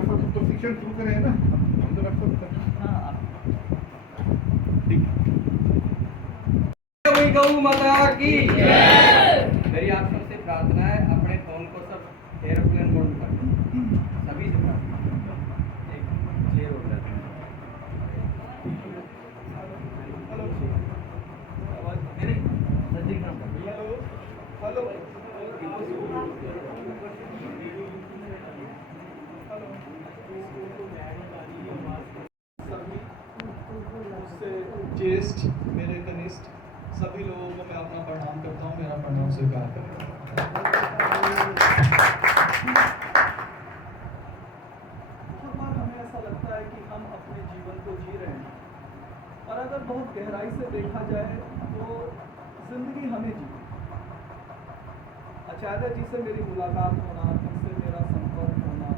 प्रशिक्षण शुरू करे है ना, हम तो डॉक्टर गौ माता की मेरी आप सबसे प्रार्थना है, अपने फोन को सब एयरप्लेन मोड में कर दें, सभी से प्रार्थना। एक क्लियर हो जाता है। हेलो ज्येष्ठ, मेरे कनिष्ठ सभी लोगों को मैं अपना प्रणाम करता हूँ। मेरा प्रणाम स्वीकार करें। बहुत बार हमें ऐसा लगता है कि हम अपने जीवन को जी रहे हैं, और अगर बहुत गहराई से देखा जाए तो जिंदगी हमें जी। आचार्य जी से मेरी मुलाकात होना, उनसे मेरा संपर्क होना,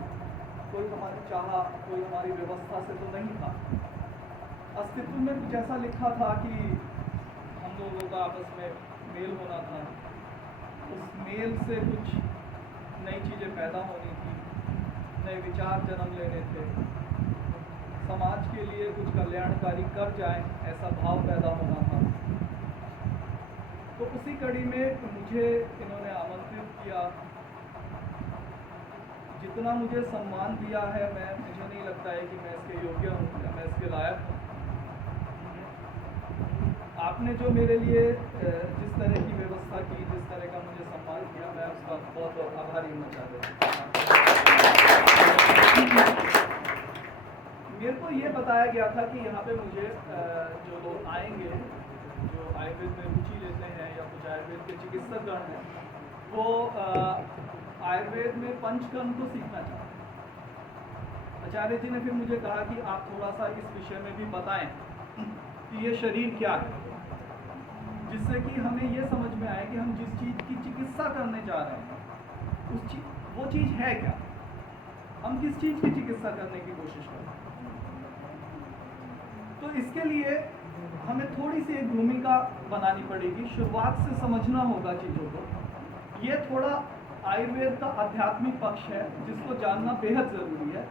कोई हमारी चाह, कोई हमारी व्यवस्था से तो नहीं था। अस्तित्व में कुछ ऐसा लिखा था कि हम लोगों का आपस में मेल होना था, उस मेल से कुछ नई चीज़ें पैदा होनी थी, नए विचार जन्म लेने थे, समाज के लिए कुछ कल्याणकारी कर जाएं, ऐसा भाव पैदा होना था। तो उसी कड़ी में मुझे इन्होंने आमंत्रित किया। जितना मुझे सम्मान दिया है, मुझे नहीं लगता है कि मैं इसके योग्य हूँ या मैं इसके लायक हूँ। आपने जो मेरे लिए जिस तरह की व्यवस्था की, जिस तरह का मुझे सम्मान किया, मैं उसका बहुत बहुत आभारी हूँ आचार्य। मेरे को ये बताया गया था कि यहाँ पे मुझे जो लोग आएंगे, जो आयुर्वेद में रुचि लेते हैं या कुछ आयुर्वेद के चिकित्सकगण हैं, वो आयुर्वेद में पंचकर्म को सीखना चाहते हैं। आचार्य जी ने फिर मुझे कहा कि आप थोड़ा सा इस विषय में भी बताएं कि ये शरीर क्या है, जिससे कि हमें ये समझ में आए कि हम जिस चीज़ की चिकित्सा करने जा रहे हैं वो चीज़ है क्या, हम किस चीज़ की चिकित्सा करने की कोशिश कर रहे हैं। तो इसके लिए हमें थोड़ी सी एक भूमिका बनानी पड़ेगी, शुरुआत से समझना होगा चीज़ों को। ये थोड़ा आयुर्वेद का आध्यात्मिक पक्ष है, जिसको जानना बेहद ज़रूरी है।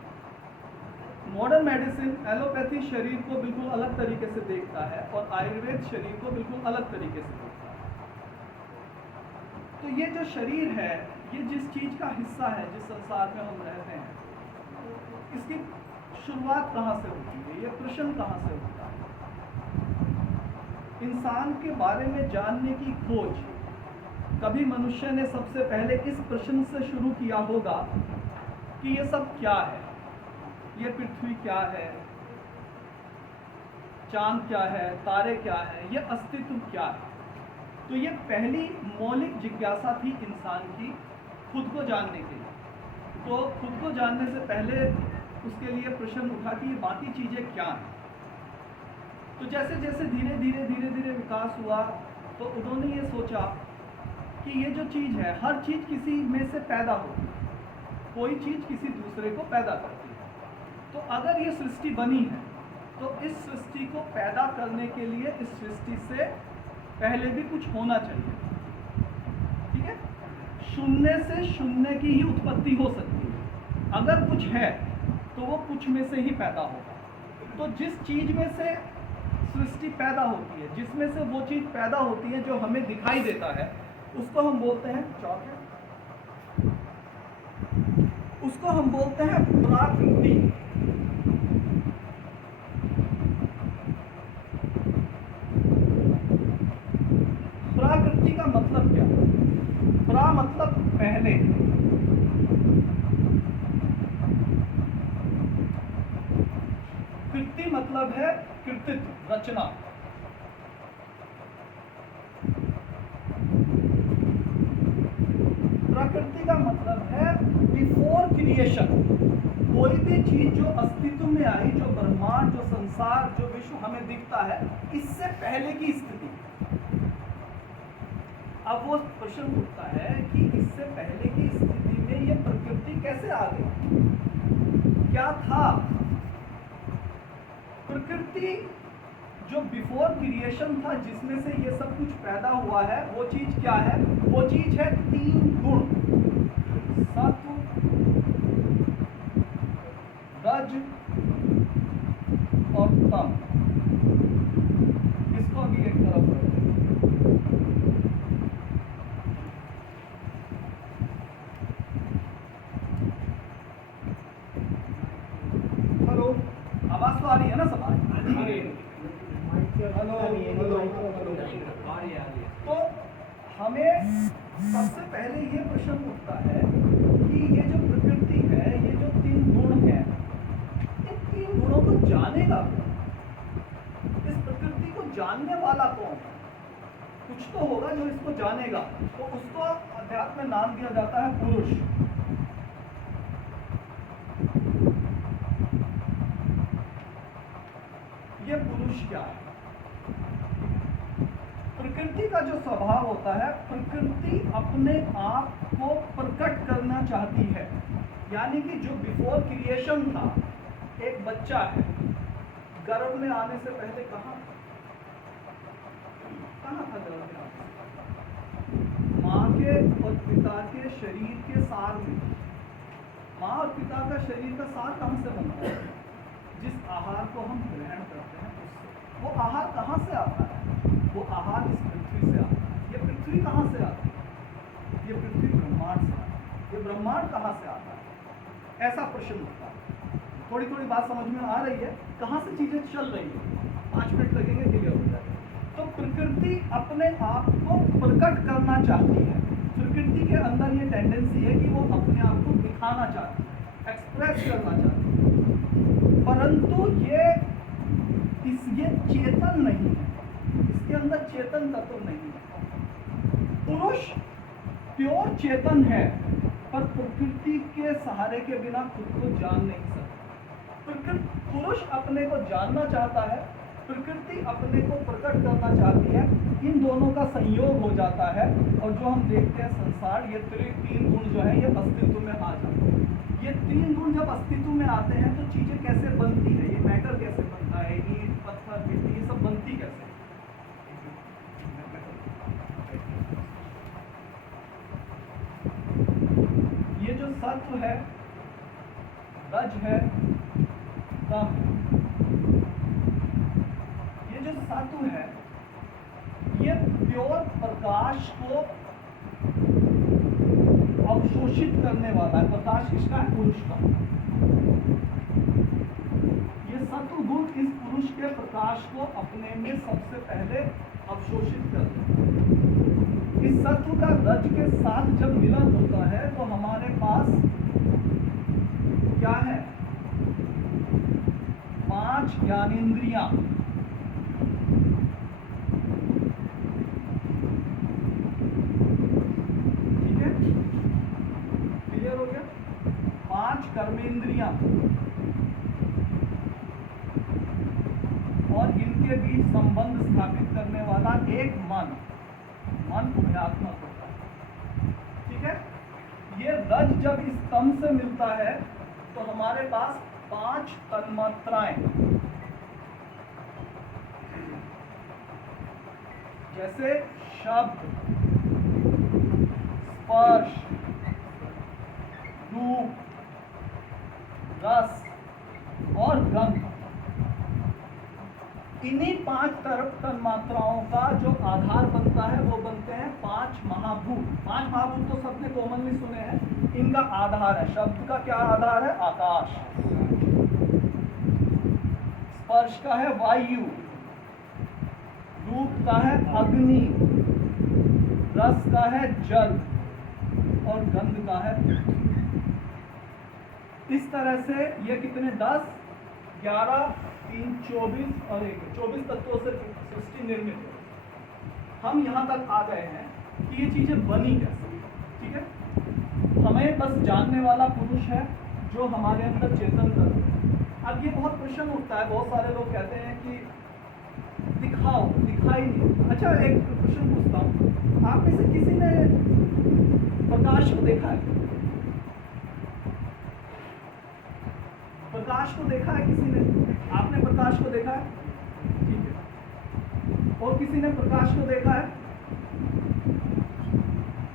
मॉडर्न मेडिसिन, एलोपैथी शरीर को बिल्कुल अलग तरीके से देखता है और आयुर्वेद शरीर को बिल्कुल अलग तरीके से देखता है। तो ये जो शरीर है, ये जिस चीज़ का हिस्सा है, जिस संसार में हम रहते हैं, इसकी शुरुआत कहाँ से होती है, ये प्रश्न कहाँ से होता है। इंसान के बारे में जानने की खोज कभी मनुष्य ने सबसे पहले इस प्रश्न से शुरू किया होगा कि ये सब क्या है, ये पृथ्वी क्या है, चांद क्या है, तारे क्या है, ये अस्तित्व क्या है। तो ये पहली मौलिक जिज्ञासा थी इंसान की, खुद को जानने के लिए। तो खुद को जानने से पहले उसके लिए प्रश्न उठा कि ये बाकी चीज़ें क्या हैं। तो जैसे जैसे धीरे धीरे विकास हुआ, तो उन्होंने ये सोचा कि ये जो चीज़ है, हर चीज़ किसी में से पैदा होती है, कोई चीज़ किसी दूसरे को पैदा करती है। तो अगर ये सृष्टि बनी है, तो इस सृष्टि को पैदा करने के लिए इस सृष्टि से पहले भी कुछ होना चाहिए। ठीक है, शून्य से शून्य की ही उत्पत्ति हो सकती है। अगर कुछ है तो वो कुछ में से ही पैदा होगा। तो जिस चीज़ में से सृष्टि पैदा होती है, जिसमें से वो चीज़ पैदा होती है जो हमें दिखाई देता है, उसको हम बोलते हैं उसको हम बोलते हैं प्राकृति। प्राकृति का मतलब क्या? प्रा मतलब पहले, कृति मतलब है कृतित्व, रचना। प्रकृति का मतलब है बिफोर क्रिएशन। कोई भी चीज जो अस्तित्व में आई, जो ब्रह्मांड, जो संसार, जो विश्व हमें दिखता है, इससे पहले की स्थिति। अब वो प्रश्न उठता है कि इससे पहले की स्थिति में ये प्रकृति कैसे आ गई, क्या था? प्रकृति जो बिफोर क्रिएशन था, जिसमें से ये सब कुछ पैदा हुआ है, वो चीज क्या है? वो चीज है तीन गुण, सत्व, रही है ना सब? हेलो। तो हमें सबसे पहले ये प्रश्न उठता है कि ये जो प्रकृति है, ये जो 3 गुण है, इन 3 गुणों को जानेगा कौन? इस प्रकृति को जानने वाला कौन? कुछ तो होगा जो इसको जानेगा, तो उसको अध्यात्म में नाम दिया जाता है पुरुष। ये पुरुष क्या है? प्रकृति का जो स्वभाव होता है, प्रकृति अपने आप को प्रकट करना चाहती है। यानी कि जो बिफोर क्रिएशन था, एक बच्चा है, गर्भ में आने से पहले कहाँ था गर्भ में आने से? माँ के और पिता के शरीर के सार में। माँ और पिता का शरीर का सार कहाँ से बनता है? जिस आहार को हम ग्रहण करते हैं उससे। वो आहार कहाँ से आता है? वो आहार इस पृथ्वी से आता है। ये पृथ्वी कहाँ से आती है? ये पृथ्वी ब्रह्मांड से आता है। ये ब्रह्मांड कहाँ से आता है? ऐसा प्रश्न उठता है। थोड़ी थोड़ी बात समझ में आ रही है? कहाँ से चीजें चल रही है? 5 मिनट लगेंगे, क्लियर हो जाएगा। तो प्रकृति अपने आप को प्रकट करना चाहती है। प्रकृति के अंदर ये टेंडेंसी है कि वो अपने आप को दिखाना चाहती है, एक्सप्रेस करना चाहती है, परंतु ये चेतन नहीं है, इसके अंदर चेतन तत्व नहीं है। पुरुष प्योर चेतन है, पर प्रकृति के सहारे के बिना खुद को जान नहीं सकता। पुरुष अपने को जानना चाहता है, प्रकृति अपने को प्रकट करना चाहती है। इन दोनों का संयोग हो जाता है और जो हम देखते हैं संसार, ये 3 गुण जो है ये अस्तित्व में आ जाते हैं। ये 3 गुण जब अस्तित्व में आते हैं तो चीजें कैसे बनती है? ये मैटर कैसे बनता है? ईंट, पत्थर, मिट्टी, ये सब बनती कैसे? ये जो सत्व है, रज है, तम है। ये जो सत्व है, ये प्योर प्रकाश को अवशोषित करने वाला है। प्रकाश किसका है? पुरुष का। ये सत्व गुण इस पुरुष के प्रकाश को अपने में सबसे पहले अवशोषित कर देता है। इस सत्व का रज के साथ जब मिलन होता है तो हमारे पास क्या है? 5 ज्ञानेंद्रियां। ठीक है, क्लियर हो गया? 5 कर्मेंद्रियां और इनके बीच संबंध स्थापित करने वाला एक मन उभयात्मक होता है। ठीक है, ये रज जब इस तम से मिलता है तो हमारे पास 5 तन्मात्राएं, जैसे शब्द, स्पर्श, रूप, रस और गंध, इन्हीं 5 तन्मात्राओं का जो आधार बनता है वो बनते हैं 5 महाभूत। 5 महाभूत तो सबने कॉमनली सुने हैं। इनका आधार है, शब्द का क्या आधार है? आकाश। स्पर्श का है वायु, रूप का है अग्नि, रस का है जल और गंध का है पृथ्वी। इस तरह से ये कितने? 10, 11, 3, 24 और 1, 24 तत्वों से सृष्टि निर्मित है। हम यहाँ तक आ गए हैं कि ये चीजें बनी कैसे। ठीक है, हमें बस जानने वाला पुरुष है जो हमारे अंदर चेतन तत्व है। अब ये बहुत प्रश्न उठता है, बहुत सारे लोग कहते हैं कि दिखाओ, दिखाई नहीं। अच्छा, एक प्रश्न पूछता हूँ, आप में से किसी ने प्रकाश को देखा है? प्रकाश को देखा है किसी ने? आपने प्रकाश को देखा है? ठीक है, और किसी ने प्रकाश को देखा है?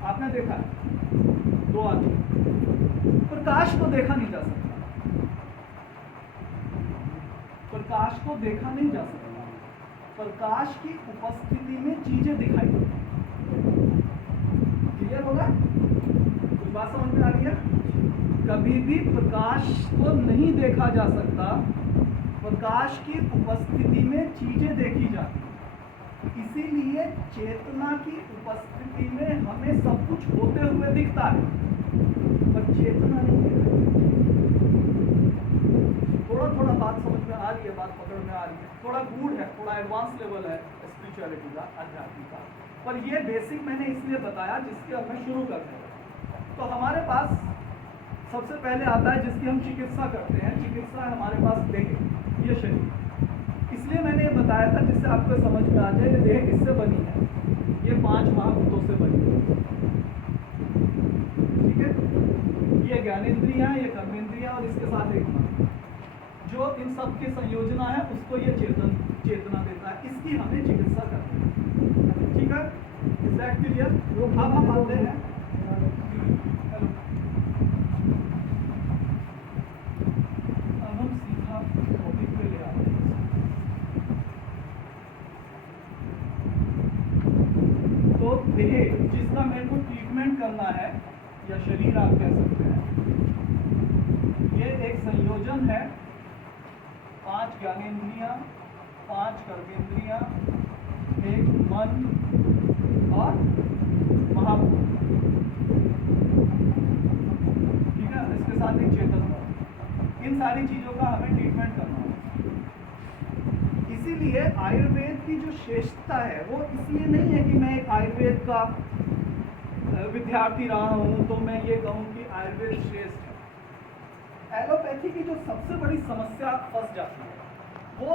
आपने देखा है? 2 आदमी। प्रकाश को देखा नहीं जा सकता, प्रकाश को देखा नहीं जा सकता। प्रकाश की उपस्थिति में चीजें दिखाई देती। क्लियर होगा? कुछ बात समझ में आ रही है? कभी भी प्रकाश को नहीं देखा जा सकता, प्रकाश की उपस्थिति में चीजें देखी जाती हैं। इसीलिए चेतना की उपस्थिति में हमें सब कुछ होते हुए दिखता है, पर चेतना नहीं है। थोड़ा थोड़ा बात समझ में आ रही है, बात पकड़ में आ रही है, थोड़ा गूढ़ है, थोड़ा एडवांस लेवल है स्पिरिचुअलिटी का, अध्यात्म का, पर ये बेसिक मैंने इसलिए बताया जिसके अब मैं शुरू करते हैं। तो हमारे पास सबसे पहले आता है जिसकी हम चिकित्सा करते हैं। चिकित्सा हमारे पास देह, ये शरीर। इसलिए मैंने ये बताया था जिससे आपको समझ में आ जाए ये देह किससे बनी है। ये 5 महाभूतों से बनी है, ठीक है। ये ज्ञानेंद्रियां, ये कर्मेंद्रियां और इसके साथ एक मन, जो इन सब की संयोजना है उसको ये चेतना देता है। इसकी हमें चिकित्सा करनी है, ठीक है। Is that clear? अब हम आते हैं, हेलो, अब हम सीधा टॉपिक पे ले आते हैं। तो देह जिसका मेरे को ट्रीटमेंट करना है, या शरीर आप कह सकते हैं, ये एक संयोजन है 5 ज्ञानेंद्रियां, 5 कर्मेंद्रियां, एक मन और महाभूत, ठीक है। इसके साथ एक चेतन भाव। इन सारी चीजों का हमें ट्रीटमेंट करना है। इसीलिए आयुर्वेद की जो श्रेष्ठता है वो इसलिए नहीं है कि मैं एक आयुर्वेद का विद्यार्थी रहा हूँ तो मैं ये कहूँ कि आयुर्वेद श्रेष्ठ है। एलोपैथी की जो सबसे बड़ी समस्या फंस जाती है वो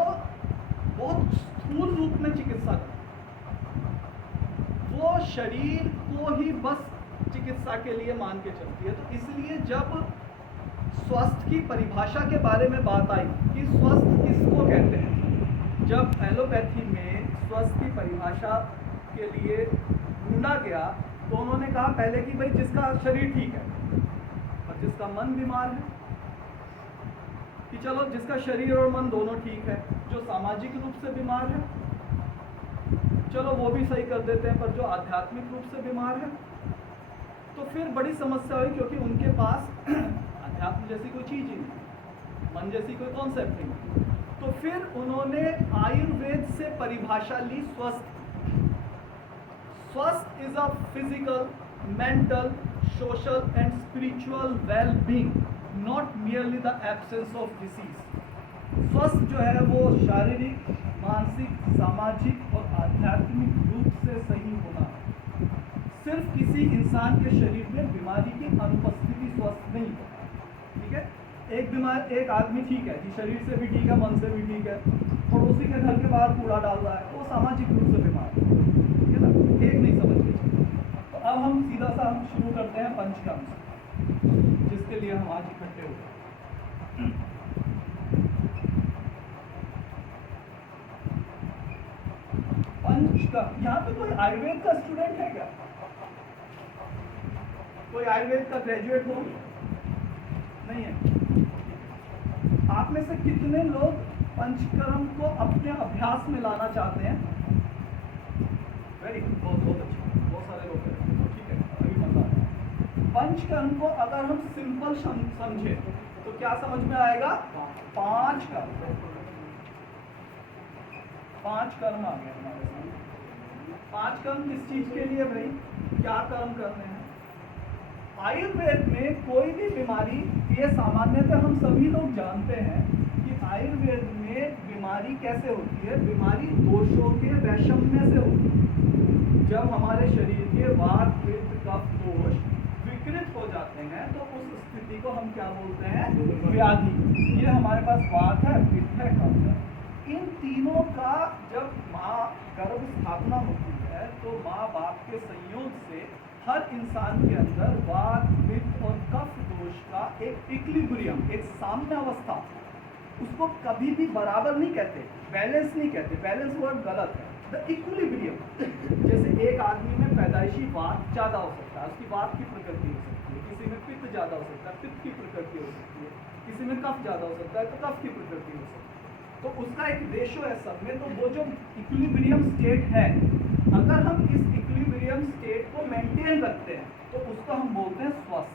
बहुत स्थूल रूप में चिकित्सा करती है। वो शरीर को ही बस चिकित्सा के लिए मान के चलती है। तो इसलिए जब स्वास्थ्य की परिभाषा के बारे में बात आई कि स्वस्थ किसको कहते हैं, जब एलोपैथी में स्वास्थ्य की परिभाषा के लिए ढूंढा गया तो उन्होंने कहा पहले कि भाई जिसका शरीर ठीक है और जिसका मन बीमार है, कि चलो जिसका शरीर और मन दोनों ठीक है, जो सामाजिक रूप से बीमार है चलो वो भी सही कर देते हैं, पर जो आध्यात्मिक रूप से बीमार है तो फिर बड़ी समस्या हुई, क्योंकि उनके पास अध्यात्म जैसी कोई चीज ही नहीं, मन जैसी कोई कॉन्सेप्ट नहीं। तो फिर उन्होंने आयुर्वेद से परिभाषा ली स्वस्थ। स्वस्थ is a physical, mental, social and spiritual well being, not merely the absence of disease. स्वस्थ जो है वो शारीरिक, मानसिक, सामाजिक और आध्यात्मिक रूप से सही होना है। सिर्फ किसी इंसान के शरीर में बीमारी की अनुपस्थिति स्वस्थ नहीं होता, ठीक है। एक आदमी ठीक है कि शरीर से भी ठीक है, मन से भी ठीक है, पड़ोसी के घर के बाहर कूड़ा डाल रहा है, वो सामाजिक रूप से बीमार है, ठीक है ना। एक नहीं समझ के। तो अब हम सीधा सा हम शुरू करते हैं पंचकर्म से, जिसके लिए हम आज इकट्ठे हुए। पंचकर्म, यहाँ पे कोई आयुर्वेद का स्टूडेंट है क्या? कोई आयुर्वेद का ग्रेजुएट हो? नहीं है। आप में से कितने लोग पंचकर्म को अपने अभ्यास में लाना चाहते हैं? वेरी गुड, बहुत अच्छा, बहुत सारे लोग हैं, ठीक है, अभी मजा आ रहा है। पंचकर्म को अगर हम सिंपल समझे तो क्या समझ में आएगा? 5 कर्म। 5 कर्म आ गए हमारे सामने। 5 कर्म किस चीज के लिए भाई? क्या कर्म करने हैं? आयुर्वेद में कोई भी बीमारी, ये सामान्यतः हम सभी लोग जानते हैं कि आयुर्वेद में बीमारी कैसे होती है। बीमारी दोषों के वैषम्य से होती है। जब हमारे शरीर के वात, पित्त, कफ दोष विकृत हो जाते हैं तो उस स्थिति को हम क्या बोलते हैं? व्याधि। ये हमारे पास वात है, पित्त है, कफ है। इन तीनों का जब माँ गर्भ स्थापना होती है तो माँ बाप के संयोग से हर इंसान के अंदर वात, पित्त और कफ दोष का एक इक्विलिब्रियम, एक साम्य अवस्था, उसको कभी भी बराबर नहीं कहते, बैलेंस नहीं कहते, बैलेंस वर्ड गलत है। द इक्विलिब्रियम, जैसे एक आदमी में पैदाइशी वात ज़्यादा हो सकता है, उसकी वात की प्रकृति हो सकती है, किसी में पित्त ज़्यादा हो सकता है, पित्त की प्रकृति हो सकती है, किसी में कफ ज़्यादा हो सकता है तो कफ की प्रकृति हो सकती है। तो उसका एक रेशो है सब में। तो वो जो इक्विलिब्रियम स्टेट है, अगर हम इस इक्विलिब्रियम स्टेट को मेंटेन रखते हैं तो उसको हम बोलते हैं स्वस्थ।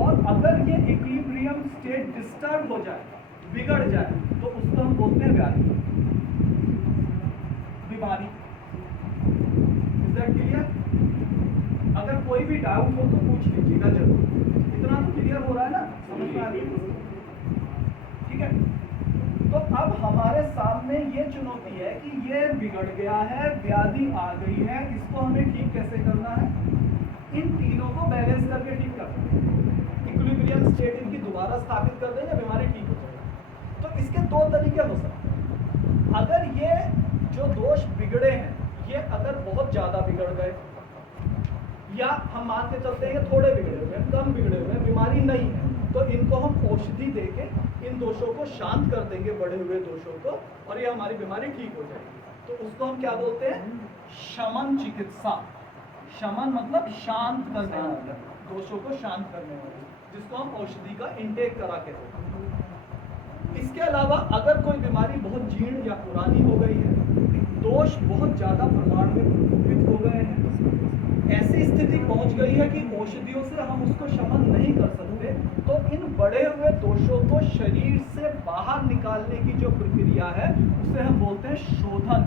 और अगर ये इक्विलिब्रियम इक्विलिब्रियम स्टेट डिस्टर्ब हो जाए, बिगड़ जाए, तो उसको हम बोलते हैं व्याधि, बीमारी। Is that clear? अगर कोई भी डाउट हो तो पूछ लीजिएगा जरूर। इतना तो क्लियर हो रहा है ना, समझ में आ रही है? ठीक है, तो अब हमारे सामने ये चुनौती है कि ये बिगड़ गया है, व्याधि आ गई है, इसको हमें ठीक कैसे करना है? इन तीनों को बैलेंस करके ठीक करना है। इक्विलिब्रियम स्टेट इनकी दोबारा स्थापित कर दें या बीमारी ठीक हो जाए। तो इसके दो तरीके हो सकते हैं। अगर ये जो दोष बिगड़े हैं, ये अगर बहुत ज्यादा बिगड़ गए, या हम मान के चलते हैं थोड़े बिगड़े हुए हैं, कम बिगड़े हुए हैं, बीमारी नहीं है, तो इनको हम औषधि देके इन दोषों को शांत कर देंगे, बढ़े हुए दोषों को, और ये हमारी बीमारी ठीक हो जाएगी। तो उसको हम क्या बोलते हैं? शमन चिकित्सा। शमन मतलब शांत करने वाला, दोषों को शांत करने वाला, जिसको हम औषधि का इंटेक करा के देते हैं। इसके अलावा अगर कोई बीमारी बहुत जीर्ण या पुरानी हो गई है, दोष बहुत ज्यादा प्रमाण में प्रकोपित हो गए हैं, ऐसी स्थिति पहुंच गई है कि औषधियों से हम उसको शमन नहीं कर सकते, तो इन बढ़े हुए दोषों को शरीर से बाहर निकालने की जो प्रक्रिया है, उसे हम बोलते हैं शोधन।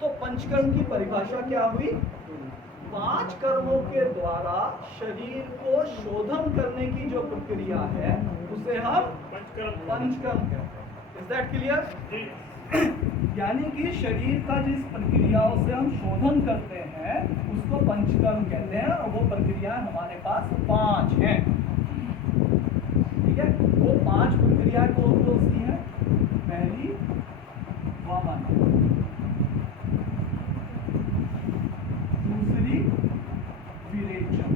तो पंचकर्म की परिभाषा क्या हुई? 5 कर्मों के द्वारा शरीर को शोधन करने की जो प्रक्रिया है, उसे हम पंचकर्म कहते हैं। Is that clear? यानी कि शरीर का जिस प्रक्रियाओं से हम शोधन करते हैं, उसको पंचकर्म कहते हैं, और वो प्रक्रियाएं हमारे पास 5 हैं। ठीक है, वो 5 प्रक्रियाएं कौन कौन सी हैं? पहली वमन, दूसरी विरेचन,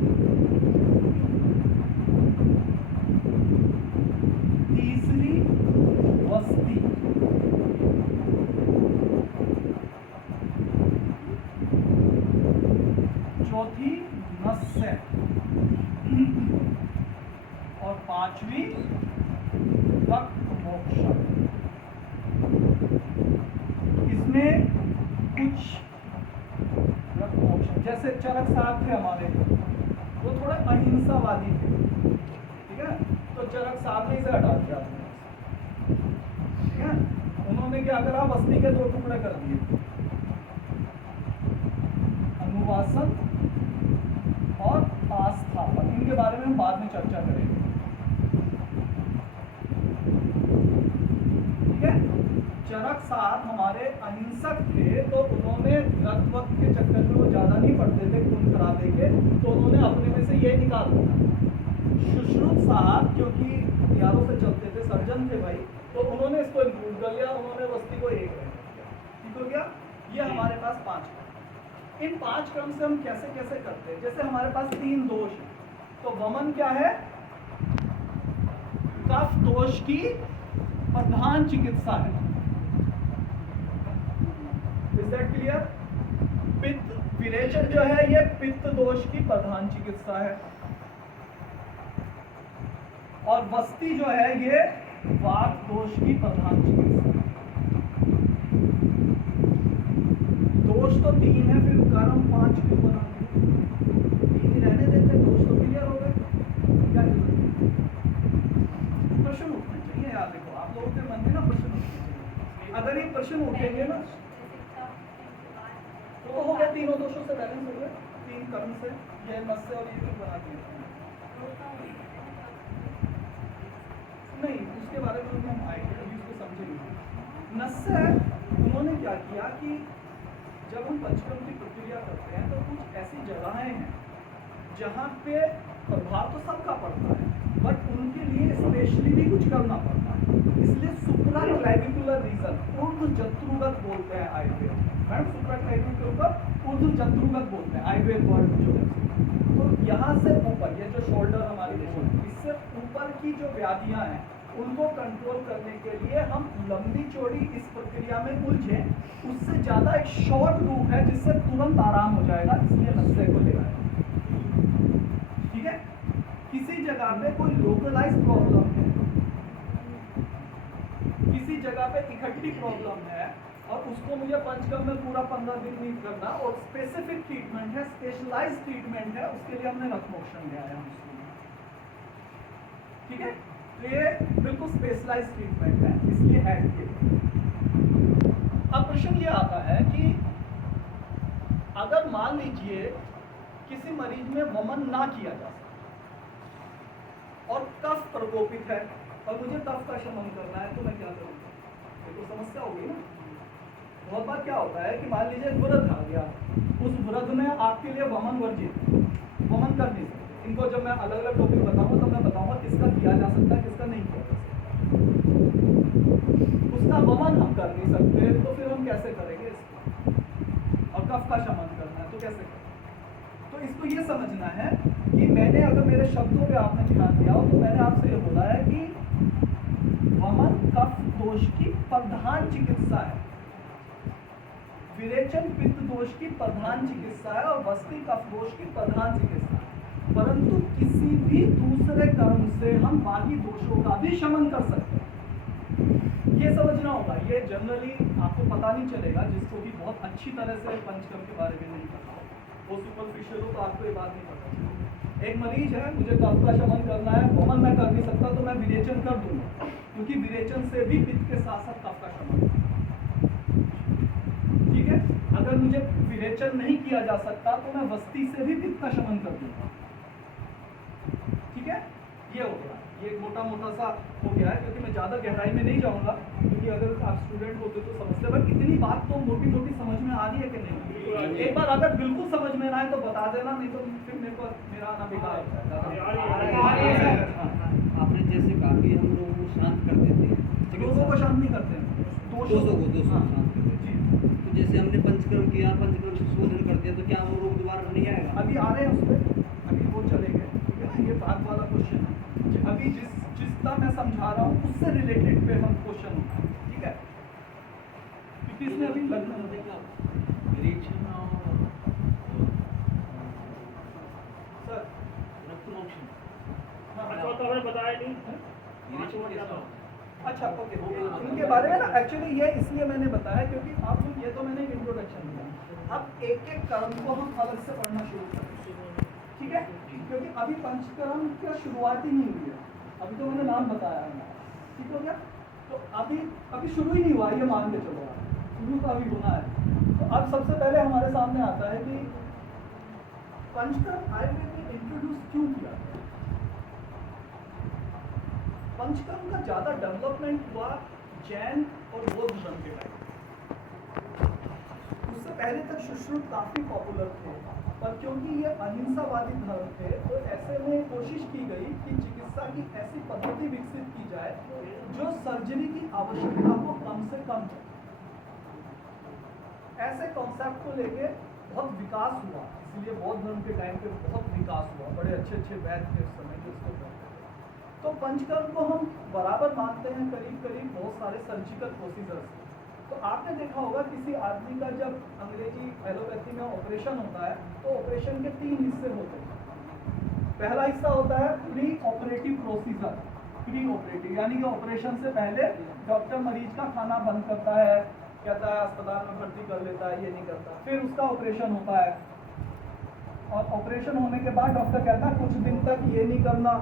तीसरी वस्ती, चौथी नस्य, और 5वीं रक्त मोक्षण। इसमें कुछ रक्त मोक्षण, जैसे चरक साहब थे हमारे, वो थोड़े अहिंसावादी थे, ठीक है, तो चरक साहब ने इसे हटा दिया, ठीक है। उन्होंने क्या करा? वस्ती के 2 टुकड़े कर दिए, अनुवासन और आस्थापन। इनके बारे में हम बाद में चर्चा करेंगे, ठीक है। चरक साहब हमारे अहिंसक थे, तो उन्होंने रक्त वक्त के चक्कर में वो ज्यादा नहीं पड़ते थे खून खराबे के, तो उन्होंने अपने में से ये निकाल दिया। सुश्रुत साहब क्योंकि हथियारों से चलते थे, सर्जन थे भाई, तो उन्होंने इसको इंक्लूड कर लिया, उन्होंने वस्ती को एक रख दिया। ठीक हो गया? ये हमारे पास 5 है। इन 5 क्रम से हम कैसे कैसे करते हैं? जैसे हमारे पास 3 दोष हैं, तो वमन क्या है? कफ दोष की प्रधान चिकित्सा है। Is that clear? पित्त, विरेचन जो है, ये पित्त दोष की प्रधान चिकित्सा है, और वस्ती जो है, ये वात दोष की प्रधान चिकित्सा है। दोष तो 3 है, फिर कर्म 5 क्यों बना? 3 ही रहने देते, दोष तो क्लियर हो गए। क्या प्रश्न उठने चाहिए यार, देखो आप लोगों के मन में ना प्रश्न उठने चाहिए। अगर ये प्रश्न उठेंगे ना, तो हो गया, तीनों दोषों से बैलेंस हो गए, 3 कर्म से, ये नस्य और ये भी बना दिए। नहीं, उसके बारे में हम आएंगे, अभी उसको समझेंगे। नस्य उन्होंने क्या किया कि जब हम पंचकर्म की प्रक्रिया करते हैं, तो कुछ ऐसी जगहें हैं जहाँ पे प्रभाव तो सबका पड़ता है, बट उनके लिए स्पेशली भी कुछ करना पड़ता है। इसलिए सुप्राक्लैविकुलर रीजन, ऊर्ध्व जत्रुगत बोलते हैं आयुर्वेद। मैडम सुप्राक्लैविकुलर के ऊपर ऊर्ध्व जत्रुगत बोलते हैं आयुर्वेद वर्ड जो है। तो यहाँ से ऊपर, ये जो शोल्डर हमारी बोन, इससे ऊपर की जो व्याधियाँ हैं, उनको कंट्रोल करने के लिए हम लंबी चौड़ी इस प्रक्रिया में उलझे, उससे ज़्यादा एक शॉर्ट रूट है जिससे तुरंत आराम हो जाएगा, इसलिए नस्य को ले आए। ठीक है? किसी जगह पे कोई लोकलाइज प्रॉब्लम है, किसी जगह पे इकट्ठी प्रॉब्लम है, और उसको मुझे पंचकर्म में पूरा 15 दिन नहीं करना, और स्पेसिफिक ट्रीटमेंट है, स्पेशलाइज ट्रीटमेंट है, उसके लिए हमने रक्त मोक्षण लिया है हम उसको। ठीक है, तो ये बिल्कुल स्पेशलाइज ट्रीटमेंट है, इसलिए ऐड किया। अब प्रश्न ये आता है कि अगर मान लीजिए किसी मरीज में वमन ना किया जा सके और कफ प्रकोपित है और मुझे कफ का शमन करना है, तो मैं क्या करूँगा? ये तो समस्या होगी ना। बहुत बार क्या होता है कि मान लीजिए वृद्ध आ गया, उस वृद्ध में आपके लिए वमन वर्जित, वमन कर नहीं सकते। इनको जब मैं अलग अलग टॉपिक बताऊंगा तो मैं बताऊंगा किसका किया जा सकता है, किसका नहीं किया जा सकता। उसका वमन हम कर नहीं सकते, तो फिर हम कैसे करेंगे इसको? और कफ का शमन करना है तो कैसे करें? तो इसको ये समझना है कि मैंने, अगर मेरे शब्दों पे आपने ध्यान दिया हो, तो मैंने आपसे ये बोला है कि वमन कफ दोष की प्रधान चिकित्सा है, विरेचन पित्त दोष की प्रधान चिकित्सा है, और वस्ती कफ दोष की प्रधान चिकित्सा है। परंतु किसी भी दूसरे कर्म से हम बाकी दोषों का भी शमन कर सकते हैं। ये समझना होगा। ये जनरली आपको पता नहीं चलेगा, जिसको भी बहुत अच्छी तरह से पंचकर्म के बारे में नहीं पता हो, वो सुपरफिशियल हो, तो आपको ये बात नहीं पता चलेगी। एक मरीज है, मुझे कफ का शमन करना है, वमन मैं कर नहीं सकता, तो मैं विरेचन कर दूंगा, क्योंकि विरेचन से भी पित्त के साथ साथ कफ का शमन। ठीक है, अगर मुझे विरेचन नहीं किया जा सकता तो मैं वस्ती से भी पित्त का शमन कर दूंगा। ठीक है, ये हो गया, ये मोटा मोटा सा हो गया है, क्योंकि मैं ज़्यादा गहराई में नहीं जाऊंगा, क्योंकि अगर आप स्टूडेंट होते तो समझते। बट इतनी बात तो मोटी मोटी समझ में आ रही है कि नहीं? एक बार अगर बिल्कुल समझ में ना आए तो बता देना, नहीं तो फिर मेरे को मेरा आना बेकार है। आपने जैसे कहा कि हम लोगों को शांत कर देते हैं, लोगों को शांत नहीं करते हैं, दोषों को शांत कर देते हैं। तो जैसे हमने पंचकर्म किया, पंचकर्म से शोधन कर दिया, तो क्या वो रोग दोबारा नहीं आएगा? अभी आ रहे हैं उस पर, अभी वो चलेंगे। ठीक है ना, ये बात वाला क्वेश्चन है। अभी जिसका मैं समझा रहा हूँ उससे रिलेटेड पे हम क्वेश्चन उठाएं। ठीक है, क्योंकि इसमें अभी लगना विरेचन और सर रक्त मोक्षण हाँ, तो हमें बताया नहीं। अच्छा ओके, इनके बारे में ना एक्चुअली ये इसलिए मैंने बताया क्योंकि आप ये तो मैंने इंट्रोडक्शन दिया, अब एक एक कर्म को हम अलग से पढ़ना शुरू करें। ठीक है, क्योंकि अभी पंचकर्म का शुरुआत ही नहीं हुई है, अभी तो मैंने नाम बताया है। ठीक हो गया, तो अभी शुरू ही नहीं हुआ, ये मान के चलो, शुरू तो अभी होना है। तो अब सबसे पहले हमारे सामने आता है कि पंचकर्म आयुर्वेद में इंट्रोड्यूस क्यों किया? पंचकर्म का ज़्यादा डेवलपमेंट हुआ जैन और बौद्ध धर्म के टाइम। उससे पहले तक सुश्रुत काफ़ी पॉपुलर थे, पर क्योंकि ये अहिंसावादी धर्म थे, तो ऐसे में कोशिश की गई कि चिकित्सा की ऐसी पद्धति विकसित की जाए जो सर्जरी की आवश्यकता को कम से कम करे। ऐसे कॉन्सेप्ट को लेके बहुत विकास हुआ, इसलिए बौद्ध धर्म के टाइम पे बहुत विकास हुआ, बड़े अच्छे अच्छे वैद्य थे उस समय जो इसको करते थे। तो पंचकर्म को हम बराबर मानते हैं, करीब करीब बहुत सारे सर्जिकल प्रोसीजर्स। तो आपने देखा होगा किसी आदमी का जब अंग्रेजी एलोपैथी में ऑपरेशन होता है तो ऑपरेशन के 3 हिस्से होते हैं। पहला हिस्सा होता है pre operative procedure, pre operative यानी कि ऑपरेशन से पहले डॉक्टर मरीज का खाना बंद करता है, कहता है अस्पताल में भर्ती कर लेता है, ये नहीं करता। फिर उसका ऑपरेशन होता है, और ऑपरेशन होने के बाद डॉक्टर कहता है कुछ दिन तक ये नहीं करना,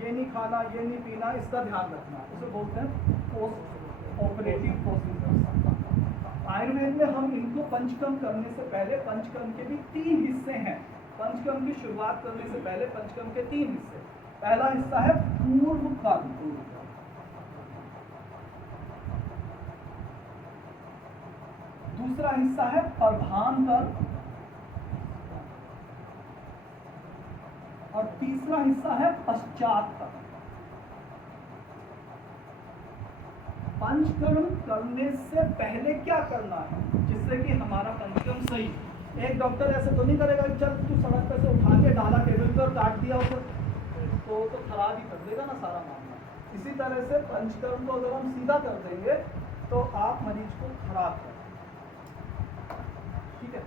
ये नहीं खाना, ये नहीं पीना, इसका ध्यान रखना। उसे बोलते हैं पोस्ट ऑपरेटिव प्रोसीजर। आयुर्वेद में हम इनको पंचकर्म करने से पहले, पंचकर्म के भी 3 हिस्से हैं। पंचकर्म की शुरुआत करने से पहले पंचकर्म के 3 हिस्से। पहला हिस्सा है पूर्व कर्म, दूसरा हिस्सा है प्रधान कर्म, और तीसरा हिस्सा है पश्चात कर्म। पंचकर्म करने से पहले क्या करना है जिससे कि हमारा पंचकर्म सही। एक डॉक्टर ऐसे तो नहीं करेगा कि चल तू सड़क पे से उठा के डाला टेबल पर काट दिया उसे, तो खराब ही कर देगा ना सारा मामला। इसी तरह से पंचकर्म को अगर हम सीधा कर देंगे तो आप मरीज को खराब कर। ठीक है,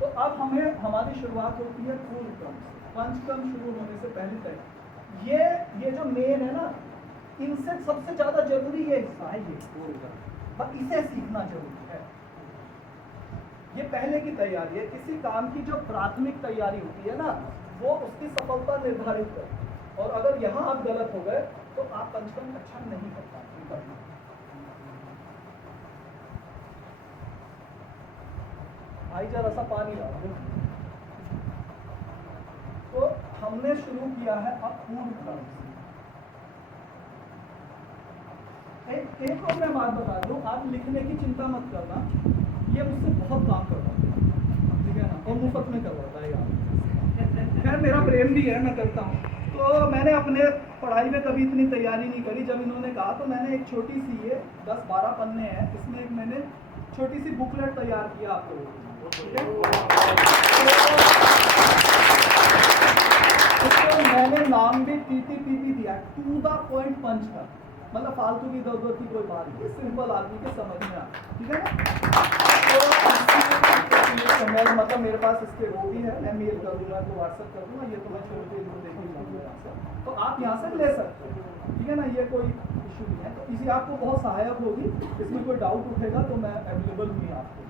तो अब हमें हमारी शुरुआत होती है पूर्व कर्म से, पंचकर्म शुरू होने से पहले तक। ये जो मेन है ना, इनसे सबसे ज्यादा जरूरी ये हिस्सा है, ये पूर्व कर्म। बस इसे सीखना जरूरी है। ये पहले की तैयारी है। किसी काम की जो प्राथमिक तैयारी होती है ना, वो उसकी सफलता निर्धारित है। और अगर यहाँ आप गलत हो गए तो आप पंचकर्म अच्छा नहीं कर पाते। भाई जरा सा पानी ला दो। तो हमने शुरू किया है अब पूर्व कर्म से। एक और मैं बात बता दूं, आप लिखने की चिंता मत करना, ये मुझसे बहुत काम करवाता है, ठीक है ना, और मुफ्त में करवाता है यार। खैर मेरा प्रेम भी है, मैं करता हूँ। तो मैंने अपने पढ़ाई में कभी इतनी तैयारी नहीं करी। जब इन्होंने कहा तो मैंने एक छोटी सी, ये 10-12 पन्ने हैं, इसमें एक मैंने छोटी सी बुकलेट तैयार किया आप लोगों को, ठीक है। तो मैंने नाम भी TTPP दिया, टू द पॉइंट पंच का, मतलब फालतू की दर्द की कोई बात नहीं, सिंपल आदमी के समझ में आ, ठीक है ना। तो मैं मतलब मेरे पास इसके वो भी है, मैं मेल कर दूंगा तो व्हाट्सएप कर दूंगा, ये तो मैं छोड़ के देख ही लूँगा, तो आप यहाँ से ले सकते हो, ठीक है ना, ये कोई इशू नहीं है। तो इसी आपको बहुत सहायक होगी, इसमें कोई डाउट उठेगा तो मैं अवेलेबल हूँ आपको।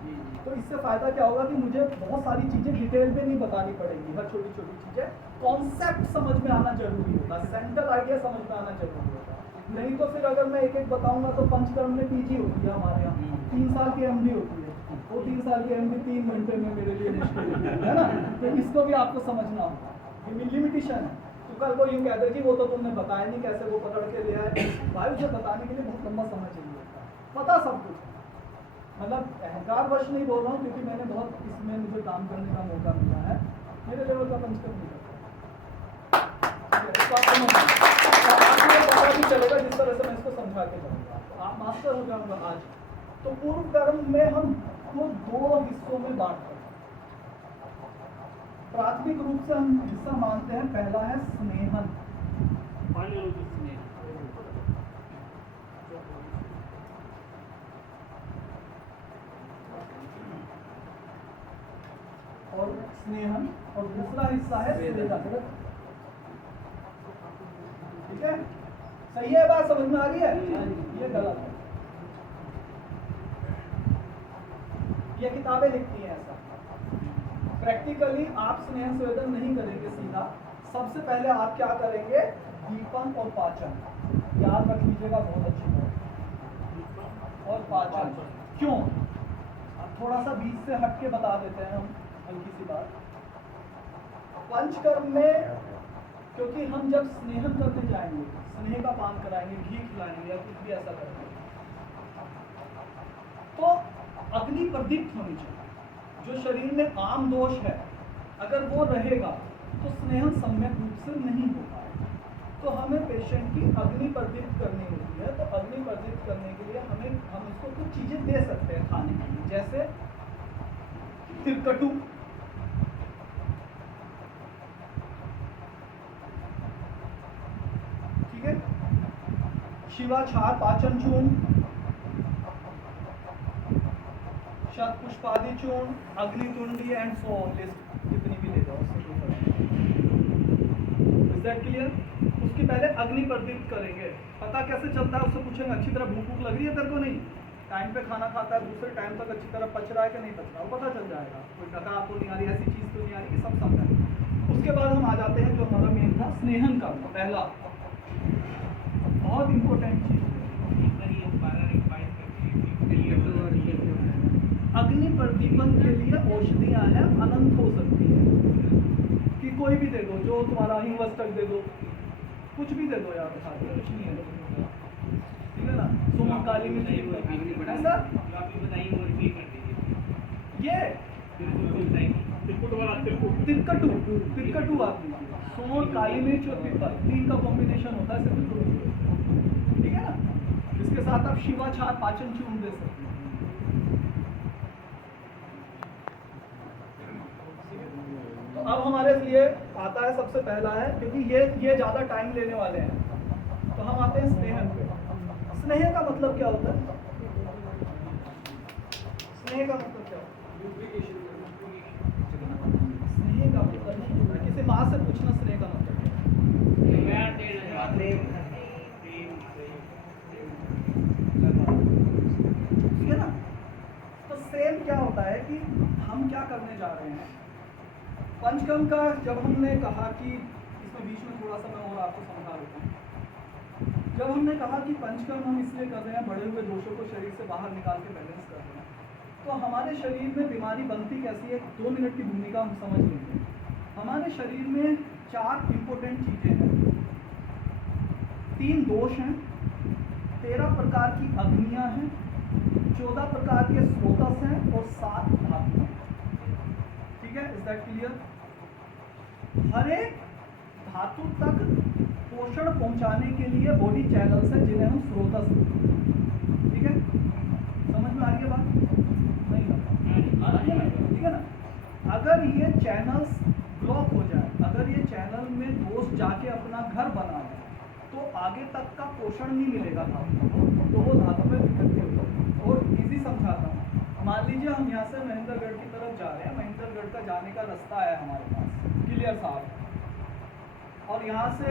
तो इससे फ़ायदा क्या होगा कि मुझे बहुत सारी चीज़ें डिटेल में नहीं बतानी पड़ेगी, हर छोटी छोटी चीज़ें, कॉन्सेप्ट समझ में आना जरूरी होता है, सेंट्रल आइडिया समझ में आना जरूरी होता है। नहीं तो फिर अगर मैं एक एक बताऊंगा तो पंचकर्म में PG होती है हमारे यहाँ, 3 साल की MD होती है, वो 3 साल की MD 3 घंटे में मेरे लिए मुश्किल है ना। तो इसको भी आपको समझना होगा, ये लिमिटेशन है। तो कल को यूँ कहते कि वो तो तुमने बताया नहीं, कैसे वो पकड़ के ले आए भाई, उसे बताने के लिए बहुत लंबा समय चाहिए होता है, पता सब कुछ। मतलब अहंकार वश नहीं बोल रहा हूँ, क्योंकि मैंने बहुत इसमें मुझे काम करने का मौका मिला है, मेरे लेवल का पंचकर्म नहीं करता, पता भी चलेगा जिस तरह से मैं इसको समझा के जाऊँगा, तो आप मास्टर हो जाऊँगा आज। तो पूर्व कर्म में हम को 2 हिस्सों में बांटते हैं। प्राथमिक रूप से हम हिस्सा मानते हैं, पहला है स्नेहन। और स्नेहन, और दूसरा हिस्सा है स्वेदन। ठीक है, सही है, बात समझ में आ रही है? ये गलत है, ये किताबें लिखती हैं ऐसा। प्रैक्टिकली आप स्नेह स्वेदन नहीं करेंगे सीधा, सबसे पहले आप क्या करेंगे, दीपन और पाचन, याद रख लीजिएगा, बहुत अच्छी बात। और पाचन क्यों, थोड़ा सा बीच से हट के बता देते हैं हम, हल्की सी बात। पंचकर्म में क्योंकि हम जब स्नेहन करने जाएंगे, स्नेह का पान कराएंगे, घी खिलाएंगे या कुछ भी ऐसा करेंगे, तो अग्नि प्रदीप्त होनी चाहिए। जो शरीर में आम दोष है अगर वो रहेगा तो स्नेहन सम्यक रूप से नहीं हो पाएगा। तो हमें पेशेंट की अग्नि प्रदीप्त करनी होती है। तो अग्नि प्रदीप्त करने के लिए हम उसको कुछ चीजें दे सकते हैं खाने के लिए, जैसे तिलकटू, ठीक है, शिवाछार, पाचन चूर्ण, शतपुष्पादि चूर्ण, अग्नितुंडी एंड सो लिस्ट जितनी भी ले जाओ, क्लियर। उसकी पहले अग्नि प्रदीप्त करेंगे। पता कैसे चलता है, उससे पूछेंगे अच्छी तरह भूख भूख लग रही है तेरे को, नहीं टाइम पे खाना खाता है, दूसरे टाइम तक अच्छी तरह पच रहा है कि नहीं पच रहा, वो पता चल जाएगा। कोई कथा आपको नहीं आ रही, ऐसी चीज़ तो नहीं आ रही कि सब समझाए। उसके बाद हम आ जाते हैं जो हमारा मेन था, स्नेहन का पहला बहुत इंपॉर्टेंट चीज, अग्नि प्रदीपन के लिए औषधियाँ हैं, अनंत हो सकती है, कि कोई भी दे दो, जो तुम्हारा हिंगवस्तक दे दो, कुछ भी दे दो यार, कुछ नहीं है, ठीक है ना, सुमन काली मिर्च ऐसा, ये तिलकटू आदमी, सोन, काली मिर्च और पीपल, 3 का कॉम्बिनेशन होता है सिर्फ, ठीक है ना। इसके साथ आप शिवाछार, पाचन चूर्ण दे सकते हैं। तो अब हमारे लिए आता है, सबसे पहला है, क्योंकि ये ज़्यादा टाइम लेने वाले हैं, तो हम आते हैं स्नेहन पे। स्नेह का मतलब क्या होता है? स्नेह का मतलब क्या होता है? स्नेह का मतलब नहीं होता, किसी माँ से पूछना स्नेह का मतलब क्या है। क्या करने जा रहे हैं, पंचकर्म का जब हमने कहा कि इसमें बीच में थोड़ा सा मैं और आपको समझा देता हूँ। जब हमने कहा कि पंचकर्म हम इसलिए कर रहे हैं, बढ़े हुए दोषों को शरीर से बाहर निकाल के बैलेंस कर रहे हैं, तो हमारे शरीर में बीमारी बनती कैसी है, 2 मिनट की भूमिका हम समझ लेंगे। हमारे शरीर में 4 इंपॉर्टेंट चीज़ें हैं, 3 दोष हैं, 13 प्रकार की अग्नियाँ हैं, 14 प्रकार के स्रोतस हैं और 7 धातु हैं। ठीक है, इज दैट क्लियर? हर एक धातु तक पोषण पहुंचाने के लिए बॉडी चैनल्स हैं जिन्हें हम स्रोतस बोलते हैं। ठीक है, समझ में आ रही है बात? नहीं, ठीक है ना? अगर ये चैनल्स ब्लॉक हो जाए, अगर ये चैनल में दोष जाके अपना घर बना है, तो आगे तक का पोषण नहीं मिलेगा धातु को, तो वो धातु में दिक्कत होगी। और इजी समझाता हूँ, मान लीजिए हम यहाँ से महेंद्रगढ़ की तरफ जा रहे हैं, महेंद्रगढ़ का जाने का रास्ता है हमारे पास, क्लियर साहब, और यहाँ से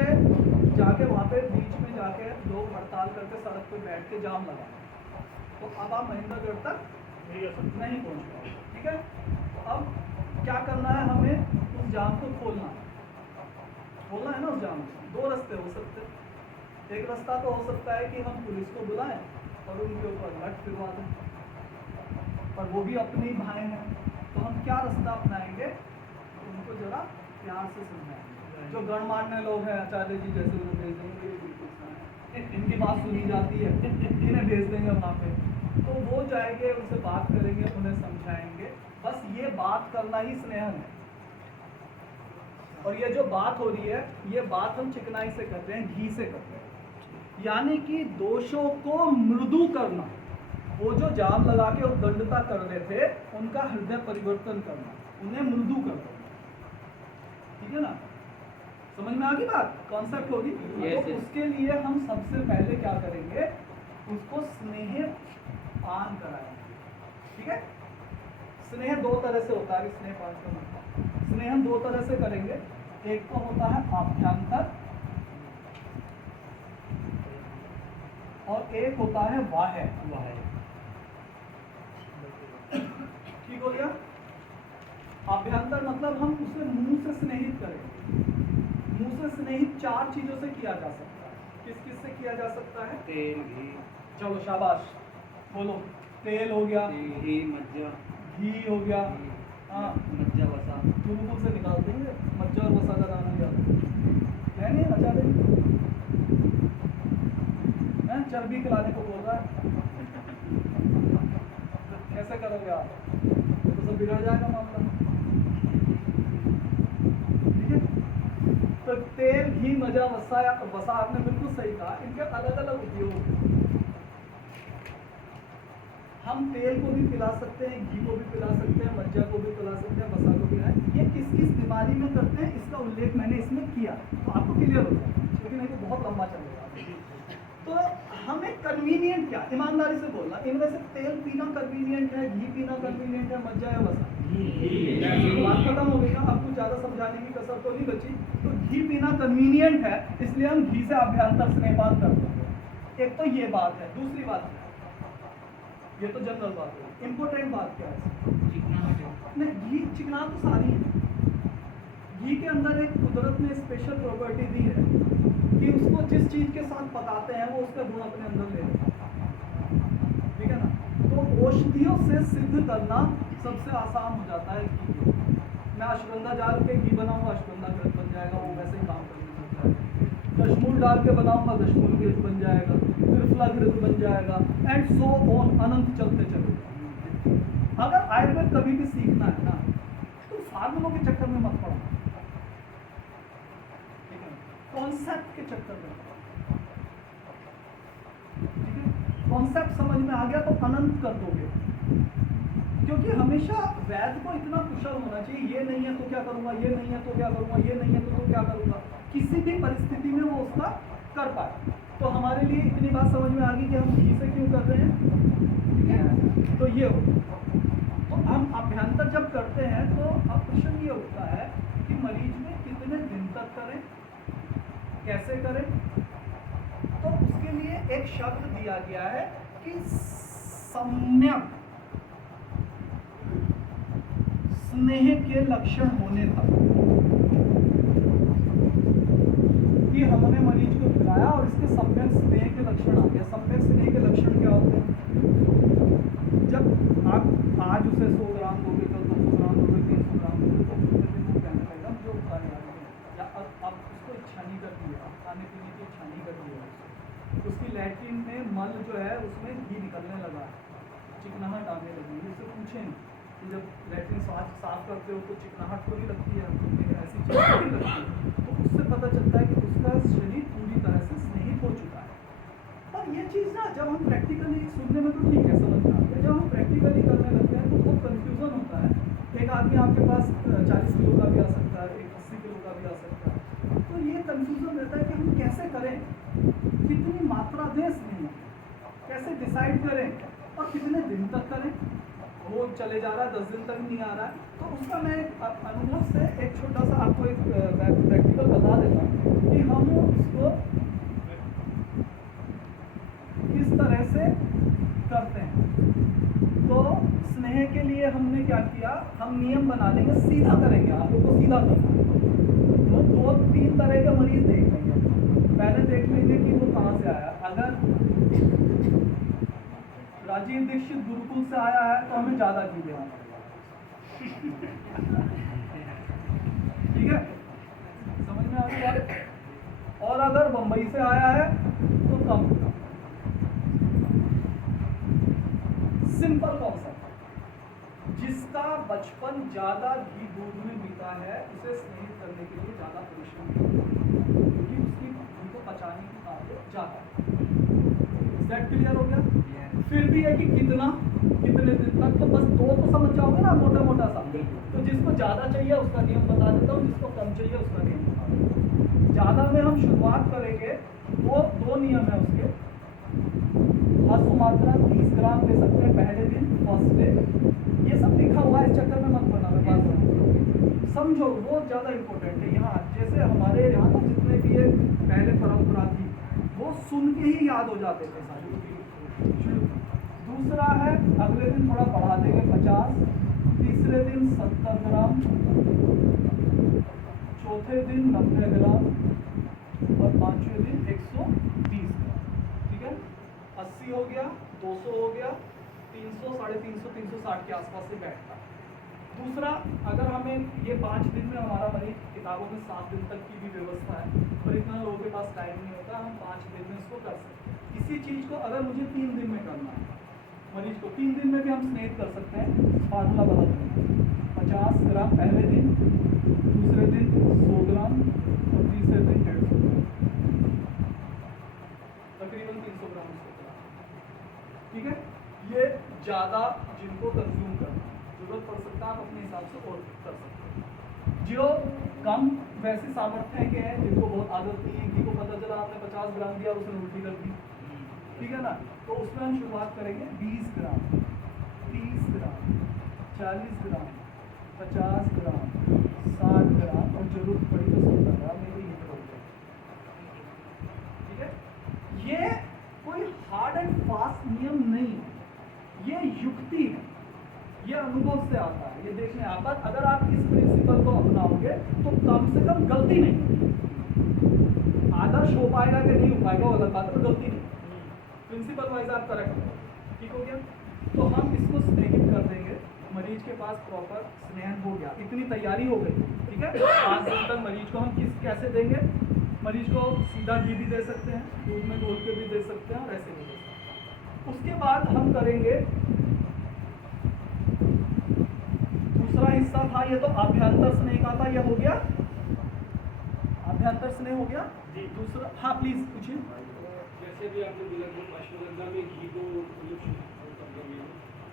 जाके वहाँ पे बीच में जाके लोग हड़ताल करके सड़क पे बैठ के जाम लगा, तो अब आप महेंद्रगढ़ तक नहीं पहुँच पाओगे। ठीक है, अब क्या करना है, हमें उस जाम को खोलना है ना। उस जाम को 2 रास्ते हो सकते हैं। एक रास्ता तो हो सकता है कि हम पुलिस को बुलाएं और उनके ऊपर लट फिरवा दें, पर वो भी अपनी भाई हैं, तो हम क्या रास्ता अपनाएंगे, उनको जरा प्यार से समझाएंगे। जो गणमान्य लोग हैं, आचार्य जी जैसे, उन्हें भेज देंगे, इनकी बात सुनी जाती है, इन्हें भेज देंगे वहाँ पे, तो वो जाएंगे, उनसे बात करेंगे, उन्हें समझाएंगे। बस ये बात करना ही स्नेह है। और ये जो बात हो रही है, ये बात हम चिकनाई से कर रहे हैं, घी से कर रहे हैं, यानी कि दोषों को मृदु करना। वो जो जाम लगा के उद्दंडता कर रहे थे, उनका हृदय परिवर्तन करना, उन्हें मृदु करना। ठीक है ना, समझ में आ गई बात, कॉन्सेप्ट होगी। तो उसके लिए हम सबसे पहले क्या करेंगे, उसको स्नेह पान कराएंगे। ठीक है, स्नेह 2 तरह से होता है, स्नेह पान का मतलब स्नेह हम 2 तरह से करेंगे। एक तो होता है आभ्यंतर और एक होता है बाह्य। ठीक हो गया? आभ्यंतर मतलब हम उसे मुंह से स्नेहित करेंगे। मुंह से स्नेहित 4 चीजों से किया जा सकता है। किस किस से किया जा सकता है? तेल, घी। चलो शाबाश, बोलो। तेल हो गया, घी, मज्जा, घी हो गया, हाँ, मज्जा, वसा। चुलबुल से निकाल देंगे, मज्जा और वसा का गाना याद है नहीं? आचार्य चर्बी खिलाने को बोल रहा है, कैसे करोगे आप? तो सब बिगड़ जाएगा मामला। ठीक है, तो तेल, घी, मजा, वसा आपने बिल्कुल सही कहा, इनके अलग अलग उपयोग हैं। हम तेल को भी पिला सकते हैं, घी को भी पिला सकते हैं, मज्जा को भी पिला सकते हैं, वसा को भी। ये किस किस बीमारी में करते हैं, इसका उल्लेख मैंने इसमें किया, तो आपको क्लियर हो जाएगा, क्योंकि नहीं तो बहुत लंबा चलेगा। तो हमें कन्वीनियंट क्या, ईमानदारी से बोलना, इनमें से तेल पीना कन्वीनियंट है, घी पीना कन्वीनियंट है, मज्जा या वसा? बात खत्म हो गई ना, अब कुछ ज़्यादा समझाने की कसर तो नहीं बची। तो घी पीना कन्वीनियंट है, इसलिए हम घी से आभ्यंतर स्नेहपान करते हैं। एक तो ये बात है। दूसरी बात है, ये तो जनरल बात है, इम्पोर्टेंट बात क्या है? नहीं, घी चिकना तो सारी है। घी के अंदर एक कुदरत ने स्पेशल प्रॉपर्टी दी है कि उसको जिस चीज़ के साथ पकाते हैं वो उसका गुण अपने अंदर ले लेता है। ठीक है ना? तो औषधियों से सिद्ध करना सबसे आसान हो जाता है घी। मैं अश्वगंधा डाल के घी बनाऊंगा, अश्वगंधा घृत बन जाएगा, वो वैसे ही काम करने लगता है। दशमूल डाल के बनाऊंगा, दशमूल घृत बन जाएगा, त्रिफला घृत बन जाएगा, एंड सो ऑन, अनंत चलते चले। अगर आयुर्वेद कभी भी सीखना है ना, तो फार्मूलों के चक्कर में मत पड़ो, कॉन्सेप्ट के चक्कर में। ठीक है, कॉन्सेप्ट समझ में आ गया तो अनंत कर दोगे। क्योंकि हमेशा वैद्य को इतना कुशल होना चाहिए, ये नहीं है तो क्या करूंगा, ये नहीं है तो क्या करूंगा, ये नहीं है तो क्या करूंगा, किसी भी परिस्थिति में वो उसका कर पाए। तो हमारे लिए इतनी बात समझ में आ गई कि हम घी से क्यों कर रहे हैं। ठीक है, तो ये हो। तो हम अभ्यंतर जब करते हैं तो अब प्रश्न ये उठता है कि मरीज में कितने दिन तक करें, कैसे करें। तो उसके लिए एक शब्द दिया गया है कि सम्यक स्नेह के लक्षण होने तक कि हमने मरीज को खिलाया और इसके सम्यक स्नेह के लक्षण आ गए। सम्यक स्नेह के लक्षण क्या होते हैं? जब आप आज उसे 100 ग्राम दोगे, कल 200 ग्राम दोगे, 300 ग्राम दोगे, तो उसके दिन वो कहने लगेगा जो खाने वाले हैं, या अब उसको इच्छा नहीं करती है, खाने पीने की इच्छा नहीं करती है, उसकी लैट्रिन में मल जो है उसमें घी निकलने लगा, चिकनाहट आने लगी। उससे पूछें कि जब लैट्रिन साफ करते हो तो चिकनाहट तो नहीं लगती है, लेकिन ऐसी चीज़ नहीं लगती, तो उससे पता चलता है कि उसका शरीर पूरी तरह से स्नेहित हो चुका है। और ये चीज़ ना जब हम प्रैक्टिकली सुनने में तो ठीक है, समझ में आता है, जब हम प्रैक्टिकली करने लगते हैं तो बहुत कन्फ्यूज़न होता है। एक आदमी आपके पास 40 किलो का भी आ सकता है, एक 80 किलो का भी आ सकता है, तो ये कन्फ्यूज़न रहता है कि हम कैसे करें, कितनी मात्रा दें स्नेह, कैसे डिसाइड करें और कितने दिन तक करें। वो चले जा रहा है, 10 दिन तक नहीं आ रहा है, तो उसका मैं अनुभव से एक छोटा सा आपको एक प्रैक्टिकल बता देता हूँ कि हम उसको किस तरह से करते हैं। तो स्नेह के लिए हमने क्या किया, हम नियम बना लेंगे, सीधा करेंगे, आप लोग को सीधा करना है। तो 2-3 तरह के मरीज देख लेंगे। पहले देख लेंगे कि वो कहाँ से आया। अगर राजीव दीक्षित गुरुकुल से आया है तो हमें ज़्यादा घी देना पड़ेगा, ठीक है, समझ में आ रही बात। और अगर बम्बई से आया है तो कम। सिंपल कॉन्सेप्ट, जिसका बचपन ज़्यादा घी दूध में बीता है उसे स्नेहित करने के लिए ज़्यादा परिश्रम करना, क्योंकि उसकी घी को पचाने की काबिलियत ज़्यादा है। सेट क्लियर हो गया? फिर भी है कि कितना, कितने दिन तक, तो बस 2 तो समझ जाओगे ना, मोटा मोटा सा। तो जिसको ज़्यादा चाहिए उसका नियम बता देता हूँ, जिसको कम चाहिए उसका नियम बता देता हूँ। ज़्यादा में हम शुरुआत करेंगे, वो 2 नियम है उसके। आंसू मात्रा 30 ग्राम दे सकते हैं पहले दिन, फर्स्ट डे। ये सब लिखा हुआ है, इस चक्कर में मत पढ़ना, मैं बात समझो, वो ज़्यादा इंपॉर्टेंट है। यहाँ जैसे हमारे यहाँ तो जितने भी ये पहले परंपरा थी वो सुन के ही याद हो जाते थे सारे। दूसरा है अगले दिन थोड़ा बढ़ा देंगे 50, तीसरे दिन 70 ग्राम, चौथे दिन 90 ग्राम और 5वें दिन 120 ग्राम, ठीक है। 80 हो गया, 200 हो गया, 300, 350, 360 के आसपास से बैठता है। दूसरा, अगर हमें ये 5 दिन में हमारा मरीज, किताबों में 7 दिन तक की भी व्यवस्था है, पर इतना लोगों के पास टाइम नहीं होता, हम 5 दिन में इसको कर सकते हैं। इसी चीज़ को अगर मुझे 3 दिन में करना है, मरीज को 3 दिन में भी हम स्नेहित कर सकते हैं। फार्मूला बदल देंगे, 50 ग्राम पहले दिन, दूसरे दिन 100 ग्राम और तीसरे दिन 150 ग्राम, तकरीबन 300 ग्राम उसको करा, ठीक है। ये ज़्यादा जिनको कंज्यूम करना जरूरत पड़ सकता है, आप अपने हिसाब से और कर सकते हैं। जो कम वैसे सामर्थ्य के हैं, जिनको बहुत आदत नहीं है, घी को पता चला आपने 50 ग्राम दिया, उसने उल्टी कर दी, ठीक है ना, तो उसमें हम शुरुआत करेंगे 20 ग्राम, 30 ग्राम, 40 ग्राम, 50 ग्राम, 60 ग्राम और जरूरत पड़ी तो 70 ग्राम में भी हिट हो जाए, ठीक है। ये कोई हार्ड एंड फास्ट नियम नहीं है, ये युक्ति है, ये अनुभव से आता है, ये देखने आता है। अगर आप इस प्रिंसिपल को अपनाओगे तो कम से कम गलती नहीं, आदर्श हो पाएगा कि नहीं हो पाएगा वो अलग बात है, गलती नहीं, प्रिंसिपल वाइज आप करेक्ट हो, ठीक हो गया। तो हम इसको स्नेहित कर देंगे, मरीज के पास प्रॉपर स्नेहन हो गया, इतनी तैयारी हो गई, ठीक है। 5 दिन तक मरीज को हम कैसे देंगे, मरीज को सीधा घी भी दे सकते हैं, दूध में घोल के भी दे सकते हैं और ऐसे भी दे सकते हैं। उसके बाद हम करेंगे दूसरा हिस्सा था, ये तो आभ्यंतर स्नेह का था, ये हो गया आभ्यंतर स्नेह हो गया। दूसरा, हाँ प्लीज पूछिए। जैसे भी आपने बोला कि अश्वगंधा में घी को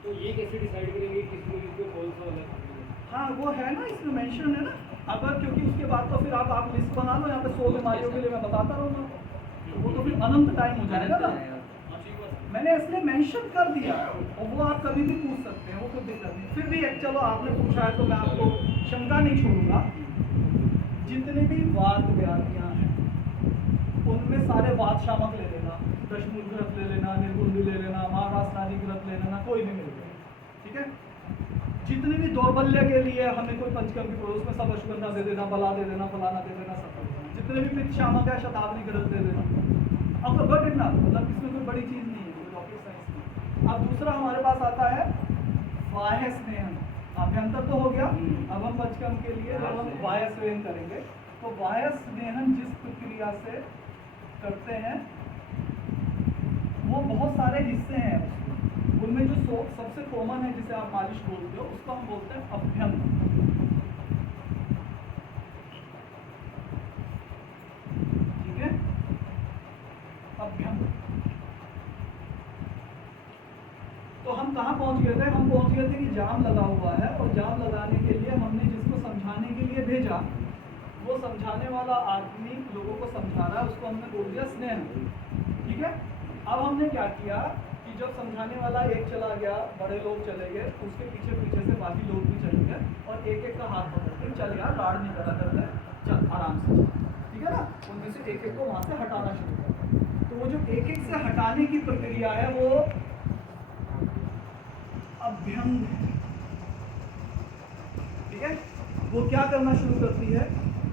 तो ये कैसे डिसाइड करेंगे किस मरीज को कौन सा वाला खाना है? हाँ वो है ना, इसमें मेंशन है ना, अगर क्योंकि उसके बाद तो फिर आप लिस्ट बना लो, यहाँ पे 100 बीमारियों के लिए मैं बताता रहूँगा, वो तो फिर अनंत टाइम हो जाएगा ना। मैंने इसलिए मेंशन कर दिया और वो आप कभी भी पूछ सकते हैं, वो कोई दिक्कत नहीं। फिर भी एक चलो आपने पूछा है तो मैं आपको शंका नहीं छोड़ूंगा, जितनी भी वात व्याधियाँ हैं उनमें सारे वात शामक ले लेना, दशमूल ग्रंथ ले लेना, निर्गुंडी ले लेना, महाराष्ट्र आदि ग्रंथ ले लेना, कोई भी मिल जाए, ठीक है। जितने भी दौर्बल्य के लिए हमें कोई पंचकर्म की प्रोसेस में सब अश्वगंधा दे देना, बला दे देना, फलाना दे देना, सब कर देना, जितने भी पित्त शामक है शतावरी ग्रंथ दे देना। अब तो गट इतना मतलब इसमें कोई बड़ी चीज़ नहीं है, कोई रॉकेट साइंस नहीं। अब दूसरा हमारे पास आता है बाह्य स्नेहन। अभ्यंतर तो हो गया, अब हम पंचकर्म के लिए जब हम बाह्य स्नेहन करेंगे तो बाह्य स्नेहन जिस प्रक्रिया से करते हैं वो बहुत सारे हिस्से हैं। उनमें जो सबसे कॉमन है जिसे आप मालिश बोलते हो उसको हम बोलते हैं अभ्यंग। ठीक है, अभ्यंग। तो हम कहाँ पहुंच गए थे? हम पहुंच गए थे कि जाम लगा हुआ है और जाम लगाने के लिए हमने जिसको समझाने के लिए भेजा वो समझाने वाला आदमी लोगों को समझा रहा है, उसको हमने बोल दिया स्नेह। ठीक है, अब हमने क्या किया कि जब समझाने वाला एक चला गया, बड़े लोग चले गए, उसके पीछे पीछे से बाकी लोग भी चले गए और एक एक का हाथ पकड़ के चल यार लाड़ नहीं करा करते, चल आराम से चल। ठीक है ना, उनमें से एक एक को वहाँ से हटाना शुरू कर। तो वो जो एक एक से हटाने की प्रक्रिया है वो अभ्यंग है। ठीक है, वो क्या करना शुरू करती है?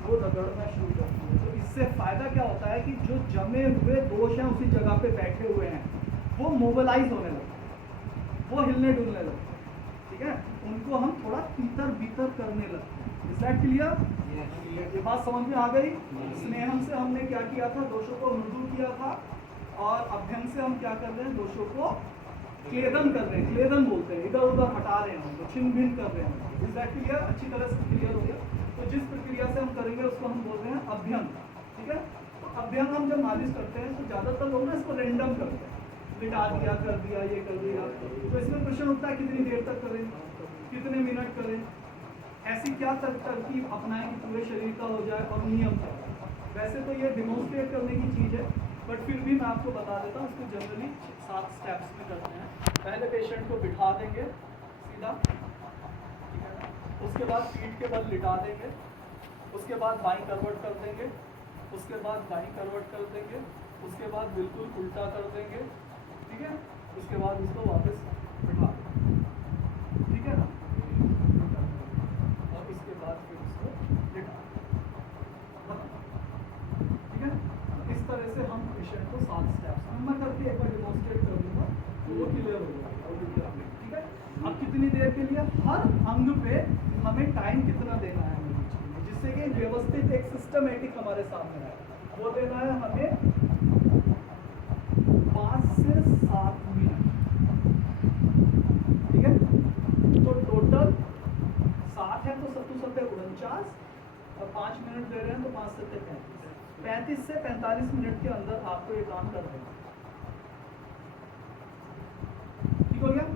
वो रगड़ना शुरू करती है। तो इससे फायदा क्या होता है कि जो जमे हुए दोष हैं उसी जगह पे बैठे हुए हैं वो मोबिलाइज होने लगते, वो हिलने डुलने लगते। ठीक है, उनको हम थोड़ा तीतर बीतर करने लगते हैं। Is that clear? ये बात समझ में आ गई? स्नेहम से हमने क्या किया था? दोषों को मृदु किया था और अभ्यंग से हम क्या कर रहे हैं? दोषों को क्लेदन कर रहे हैं, क्लेदन बोलते हैं, इधर उधर हटा रहे हैं, उनको छिन्न भिन्न कर रहे हैं। Is that clear? अच्छी तरह से क्लियर हो गया। तो जिस प्रक्रिया से हम करेंगे उसको हम बोल रहे हैं अभ्यंग। ठीक है, तो अभ्यंग हम जब मालिश करते हैं तो ज़्यादातर लोग ना इसको रेंडम करते हैं, लिटा दिया, कर दिया, ये कर दिया। तो इसमें क्वेश्चन उठता है कितनी देर तक करें, कितने मिनट करें, ऐसी क्या तरकीब अपनाएं कि पूरे शरीर का हो जाए और नियम का। वैसे तो ये डिमोन्स्ट्रेट करने की चीज़ है बट फिर भी मैं आपको बता देता हूँ। इसको जनरली 7 स्टेप्स में करते हैं। पहले पेशेंट को बिठा देंगे सीधा, ठीक है ना, उसके बाद पीठ के बल लिटा देंगे, उसके बाद बाईं करवट कर देंगे, उसके बाद दाईं करवट कर देंगे, उसके बाद बिल्कुल उल्टा कर देंगे। ठीक है, उसके बाद उसको वापस बिठा देंगे। ठीक है ना, और उसके बाद फिर उसको लिटा देंगे। ठीक है, इस तरह से हम पेशेंट को 7 स्टेप्स मैं करके एक बार डिमोन्स्ट्रेट कर दूंगा तो वो क्लियर हो जाएगा। ठीक है, अब कितनी देर के लिए? हर अंग पे हमें टाइम कितना देना है जिससे कि व्यवस्थित एक सिस्टमेटिक हमारे सामने है। वो देना है हमें 5 से 7 मिनट। ठीक है, तो टोटल 7 है तो 7 7 49 और 5 मिनट दे रहे हैं तो 5 7 35 से 45 मिनट के अंदर आपको ये काम कर देना। ठीक हो गया?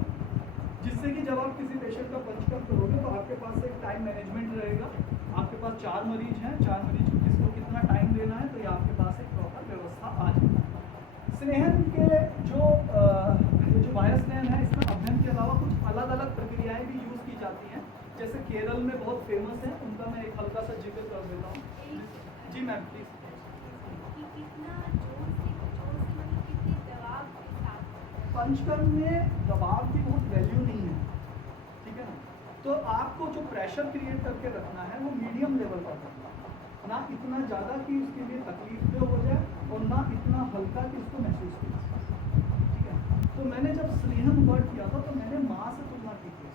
जिससे कि जब आप किसी पेशेंट का पंचकर्म करोगे तो आपके पास एक टाइम मैनेजमेंट रहेगा। आपके पास 4 मरीज हैं, 4 मरीज को किसको कितना टाइम देना है, तो ये आपके पास एक प्रॉपर व्यवस्था आ जाएगी। स्नेहन के जो बाह्य स्नेहन है इसमें अभ्यंग के अलावा कुछ अलग अलग प्रक्रियाएं भी यूज़ की जाती हैं। जैसे केरल में बहुत फेमस है, उनका मैं एक हल्का सा जिक्र कर देता हूँ। जी मैम प्लीज़। पंचकर्म में दबाव की बहुत वैल्यू नहीं है। ठीक है ना, तो आपको जो प्रेशर क्रिएट करके रखना है वो मीडियम लेवल का करना है, ना इतना ज़्यादा कि उसके लिए तकलीफ भी हो जाए और ना इतना हल्का कि उसको महसूस हो जाए। ठीक है, तो मैंने जब स्नेहन वर्ड किया था तो मैंने माँ से तुलना की थी।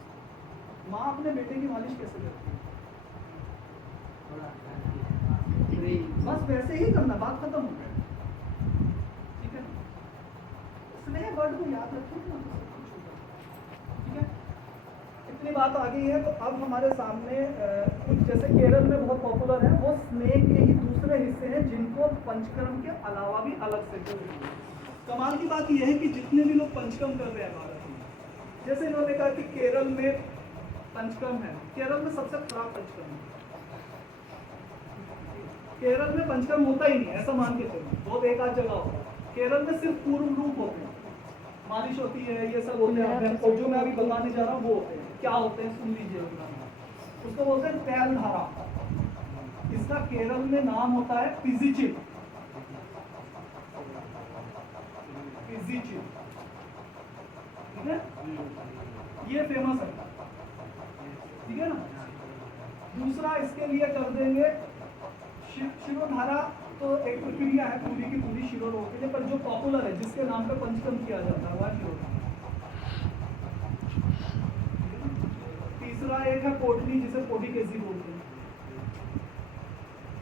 माँ अपने बेटे की मालिश कैसे करती है? बस वैसे ही करना, बात खत्म हो गई। ठीक है, स्नेह वर्ड को याद रखें ना, ठीक है। इतनी बात आ गई है तो अब हमारे सामने कुछ जैसे केरल में बहुत पॉपुलर है वो स्नेह के ही दूसरे हिस्से हैं जिनको पंचकर्म के अलावा भी अलग से करते हैं। कमाल की बात यह है कि जितने भी लोग पंचकर्म कर रहे हैं भारत में, जैसे इन्होंने कहा कि केरल में पंचकर्म है, केरल में सबसे खराब पंचकर्म है। केरल में पंचकर्म होता ही नहीं, ऐसा मान के चलो, बहुत एक आध जगह होता है। केरल में सिर्फ पूर्व रूप होते हैं, मालिश होती है, ये सब होते हैं, और जो मैं अभी बताने जा रहा हूँ वो होते हैं। क्या होते हैं सुन लीजिए, उसको बोलते हैं तैल धारा। इसका केरल में नाम होता है पिजिचिल। पिजिचिल, ठीक है, ये फेमस है। दूसरा इसके लिए कर देंगे शिरोधारा, तो एक प्रक्रिया है पूरी की पूरी शिरो रोग के लिए, पर जो पॉपुलर है जिसके नाम पे पंचकर्म किया जाता है वह शिरोधारा। तीसरा एक है पोटली, जिसे पोडिकेसी बोलते हैं,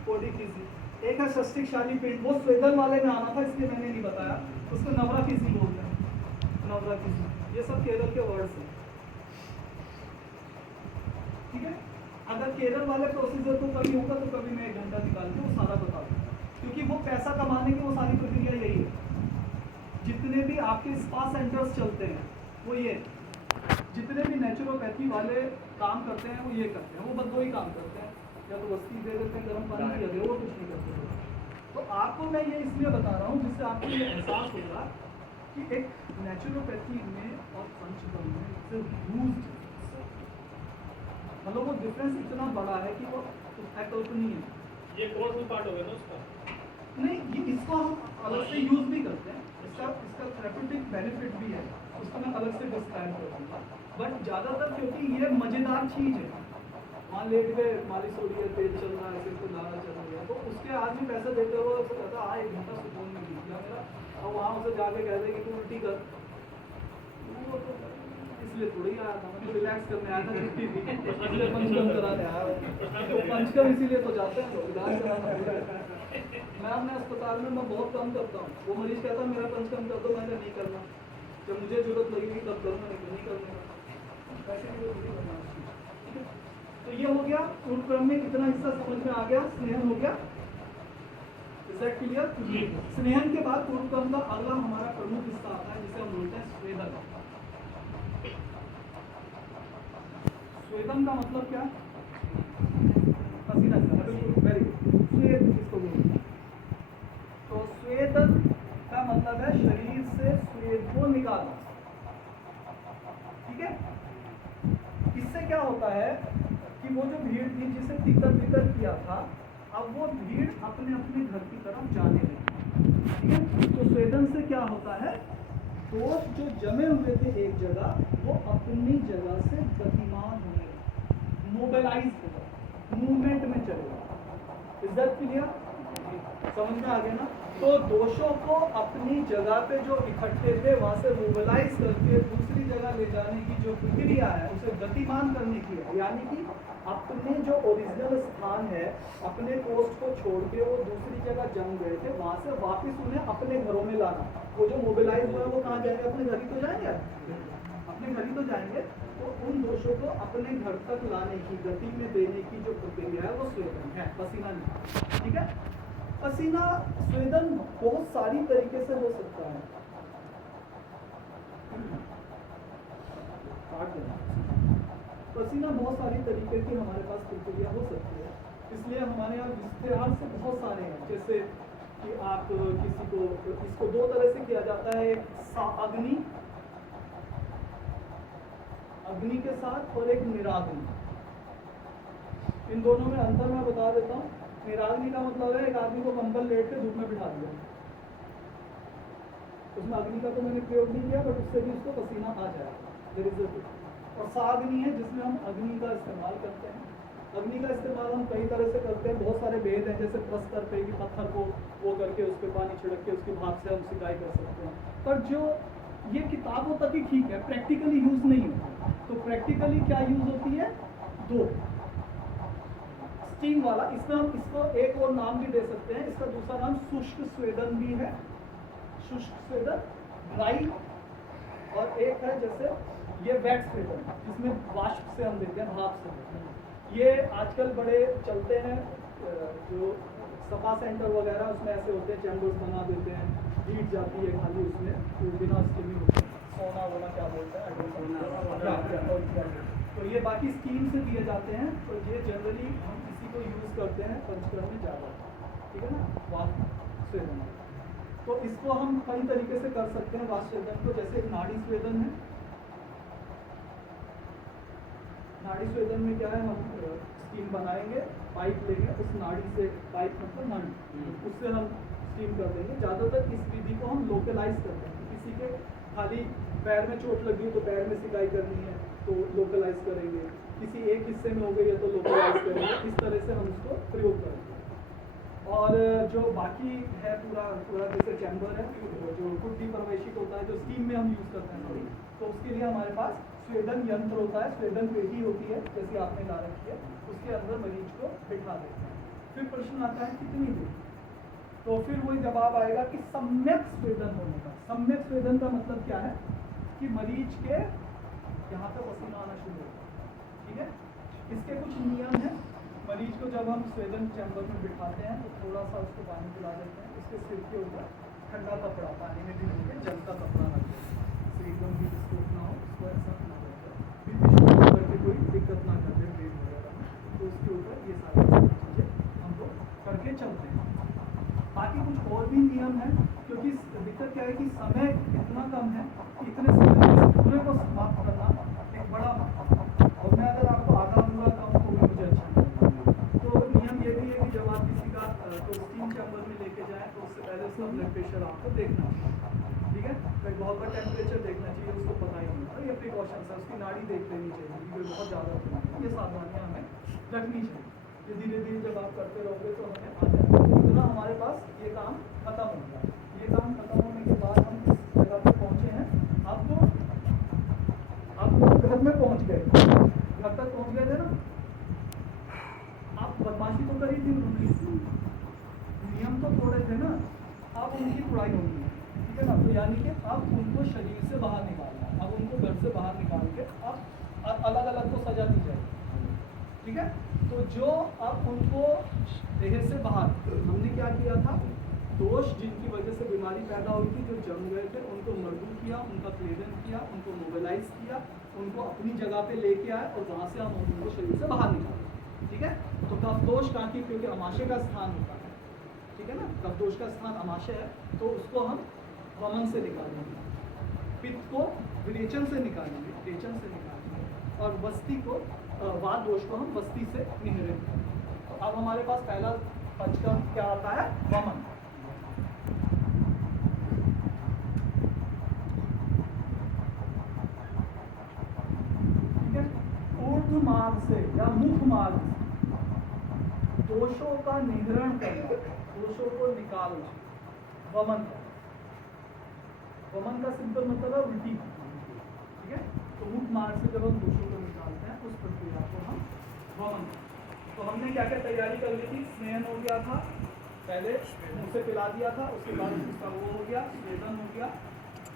पोडिकेसी। एक है षष्टिकशाली पिंड, वो स्वेदन वाले में आना था इसलिए मैंने नहीं बताया, उसको नवराकिसी बोलते हैं, नवराकिसी। ये सब केरल के वर्ड्स हैं, ठीक है। अगर केरल वाले प्रोसीजर को कभी होगा तो कभी मैं 1 घंटा निकाल के वो सारा बता दूँ, क्योंकि वो पैसा कमाने की वो सारी प्रक्रिया यही है। जितने भी आपके स्पा सेंटर्स चलते हैं वो ये, जितने भी नेचुरोपैथी वाले काम करते हैं वो ये करते हैं, वो बस 2 ही काम करते हैं, या तो वस्ती दे देते हैं गर्म पानी या वो कुछ नहीं करते। तो आपको मैं ये इसलिए बता रहा हूँ जिससे आपको ये एहसास होगा कि एक नेचुरोपैथी में और पंचकर्म में ह्यूज, मतलब वो डिफरेंस इतना बड़ा है कि वो अकल्पनीय है। ये कौन सा पार्ट हो गया ना उसका? नहीं, ये इसको हम अलग से यूज भी करते हैं, इसका थेरेप्यूटिक बेनिफिट भी है, उसको मैं अलग से डिस्क्राइब करूँगा। बट ज़्यादातर क्योंकि ये मज़ेदार चीज़ है, वहाँ लेट गए, मालिश हो रही है, तेल चल रहा है, सिर को दाना चल रहा है, तो उसके आदमी पैसे देते हुए उसको कहता है 1 घंटा सुकून में बीत गया मेरा, और वहाँ उसे जाके कह दे कि तू उल्टी कर, वो तो इसलिए थोड़ी आया था, मैं तो रिलैक्स करने आया था, छुट्टी थी, इसलिए पंचकर्म कराने आया हूँ। तो पंचकर्म इसीलिए तो जाते हैं लोग, इलाज कराना पड़ता है। मैं अपने अस्पताल में मैं बहुत कम करता हूँ, वो मरीज कहता है मेरा पंचकर्म कर दो, मैंने नहीं करना, जब मुझे जरूरत लगेगी तब करूँगा, नहीं करने का पैसे की जरूरत नहीं करना। ठीक है, तो ये हो गया पूर्वक्रम में, कितना हिस्सा समझ में आ गया। स्नेहन हो गया, इज दैट क्लियर? स्नेहन के बाद पूर्वक्रम का अगला हमारा प्रमुख हिस्सा आता है जिसे हम बोलते हैं स्वेदन। स्वेदन का मतलब क्या? पसीना निकालना, बिल्कुल, वेरी गुड, स्वेद इसको बोलते हैं। तो स्वेदन का मतलब है शरीर से स्वेद को निकालना, ठीक है। इससे क्या होता है कि वो जो भीड़ थी जिसे तितर किया था, अब वो भीड़ अपने अपने घर की तरफ जाने लगी, ठीक है। तो स्वेदन से क्या होता है, दोष जो जमे हुए थे एक जगह, वो अपनी जगह से गतिमान होने लगे, मोबिलाइज होगा, मूवमेंट में चलेगा। Is that clear? समझ में आ गया ना? तो दोषों को अपनी जगह पे जो इकट्ठे थे वहां से मोबिलाइज करके दूसरी जगह ले जाने की जो प्रक्रिया है उसे गतिमान करने की है, यानी कि अपने जो ओरिजिनल स्थान है, अपने पोस्ट को छोड़ के वो दूसरी जगह जम गए थे, वहां से वापस उन्हें अपने घरों में लाना। वो जो मोबिलाइज हुआ है वो कहाँ जाएंगे? अपने घर ही तो जाएंगे, अपने घर ही तो जाएंगे। तो उन दोषों को अपने घर तक लाने की, गति में देने की जो प्रक्रिया है वो स्वेदन है, पसीना नहीं, ठीक है। पसीना स्वेदन बहुत सारी तरीके से हो सकता है, पसीना बहुत सारी तरीके की हमारे पास प्रक्रिया हो सकती है, इसलिए हमारे यहाँ विस्तार से बहुत सारे हैं। जैसे कि आप किसी को, इसको 2 तरह से किया जाता है, एक अग्नि के साथ और एक निराग्नि। इन दोनों में अंतर मैं बता देता हूँ। निराग्नि का मतलब है एक आदमी को कंबल लेट के धूप में बिठा दिया, उसमें अग्नि का तो मैंने प्रयोग नहीं किया, बट उससे भी उसको पसीना आ जाएगा। और साग्नि है जिसमें हम अग्नि का इस्तेमाल करते हैं। अग्नि का इस्तेमाल हम कई तरह से करते हैं, बहुत सारे भेद हैं, जैसे प्रस्तर पे कि पत्थर को वो करके उस पर पानी छिड़क के उसकी भाप से हम सिकाई कर सकते हैं। पर जो ये किताबों तक ही ठीक है, प्रैक्टिकली यूज नहीं होता। तो प्रैक्टिकली क्या यूज होती है? 2 स्टीम वाला, इसमें हम इसको एक और नाम भी दे सकते हैं, इसका दूसरा नाम शुष्क स्वेदन भी है, शुष्क स्वेदन, ड्राई। और एक है जैसे ये वेट स्वेदन, जिसमें वाष्प से हम देते हैं, भाप से। ये आजकल बड़े चलते हैं, जो सपा सेंटर वगैरह उसमें ऐसे होते हैं, चैम्बर्स बना देते हैं, हीट जाती है खाली उसमें, तो बिना स्टीमिंग होते हैं, सोना वोना क्या बोलते हैं, तो ये बाकी स्कीम से दिए जाते हैं। तो ये जनरली हम इसी को यूज़ करते हैं पंचकर्म में ज़्यादा, ठीक है ना, वाष्प स्वेदन। तो इसको हम कई तरीके से कर सकते हैं वाष्प स्वेदन को, जैसे नाड़ी स्वेदन है। नाड़ी स्वेदन में क्या है, हम स्टीम बनाएंगे, पाइप लेंगे, उस नाड़ी से, पाइप मतलब नाड़ी, उससे हम स्टीम कर देंगे। ज़्यादातर इस विधि को हम लोकलाइज करते हैं। किसी के खाली पैर में चोट लगी तो पैर में सिकाई करनी है तो लोकलाइज करेंगे, किसी एक हिस्से में हो गई है तो लोकलाइज करेंगे। इस तरह से हम उसको प्रयोग करेंगे। और जो बाकी है पूरा पूरा जैसे चैम्बर है जो कुछ डीपरवेशिक होता है जो स्टीम में हम यूज़ करते हैं सॉरी, तो उसके लिए हमारे पास स्वेदन यंत्र होता है, स्वेदन पेटी होती है जैसी आपने ला रखी है, उसके अंदर मरीज को बिठा देते हैं। फिर प्रश्न आता है कितनी देर, तो फिर वही जवाब आएगा कि सम्यक स्वेदन होने का। सम्यक स्वेदन का मतलब क्या है कि मरीज के यहाँ पे पसीना आना शुरू होगा, ठीक है। इसके कुछ नियम हैं। मरीज को जब हम स्वेदन चैम्बर में बिठाते हैं तो थोड़ा सा उसको पानी पिला देते हैं, उसके सिर के ऊपर ठंडा कपड़ा पानी में भी नहीं जलता कपड़ा रख देते हैं, इससे एकदम भी डिस्टर्ब ना हो, उसको ऐसा ना हो करके कोई दिक्कत ना कर दे पेट वगैरह में, तो उसके ऊपर ये सारी चीज़ें हम लोग करके चलते हैं। बाकी कुछ और भी नियम है, क्योंकि दिक्कत क्या है कि समय इतना कम है कि इतने समय में पूरे को समाप्त करना एक बड़ा, और मैं अगर आपको आधा पूरा कम तो भी मुझे अच्छा नहीं। तो नियम ये भी है कि जब आप किसी का तो स्टीम चैम्बर में लेके जाएं तो उससे पहले उसका ब्लड प्रेशर आपको देखना चाहिए, ठीक है। फिर बहुत बड़ा टेम्परेचर देखना चाहिए, उसको पता ही नहीं होता, ये प्रिकॉशन है। उसकी नाड़ी देख लेनी चाहिए, क्योंकि बहुत ज़्यादा होती है, ये सावधानियाँ हमें रखनी चाहिए। ये धीरे धीरे जब आप करते रहोगे तो हमें आ जाएगा, तो इतना हमारे पास ये काम खत्म हो गया। ये काम खत्म होने के बाद हम इस जगह पे पहुँचे हैं। अब तो घर में पहुँच गए, घर तक पहुँच गए थे ना। आप बदमाशी तो करी थी उनकी, नियम तो तोड़े थे ना, अब उनकी तुड़ाई होगी, ठीक है ना। तो यानी कि अब उनको शरीर से बाहर निकालना है, अब उनको घर से बाहर निकाल के अब अलग अलग को सजा दी जाएगी, ठीक है। तो जो अब उनको देह से बाहर हमने क्या किया था, दोष जिनकी वजह से बीमारी पैदा हुई थी, जो जम गए थे, उनको मर्दू किया, उनका क्लेडन किया, उनको मोबिलाइज किया, उनको अपनी जगह पे लेके आए और वहाँ से हम उनको शरीर से बाहर निकाले, ठीक है। तो कफदोष कांकी क्योंकि अमाशय का स्थान होता है, ठीक है ना, कफदोष का स्थान अमाशय है, तो उसको हम वमन से निकालेंगे, पित्त को विरेचन से निकालेंगे, रेचन से निकालेंगे, और वस्ती को वात दोष को हम वस्ती से निहरण करेंगे। तो अब हमारे पास पहला पंचकर्म क्या आता है, वमन। ठीक है, ऊर्ध्व मार्ग से या मुख मार्ग से दोषों का निहरण करना, दोषों को निकालना, वमन का। वमन का सिंपल मतलब है उल्टी, ठीक है। तो मुख मार्ग से जब हम दोषों को निकालते हैं उस प्रक्रिया को हम वमन। तो हमने क्या क्या तैयारी कर ली थी, स्नेहन हो गया था, पहले मुँह से पिला दिया था, उसके बाद उसका वो हो गया, स्वेदन हो गया।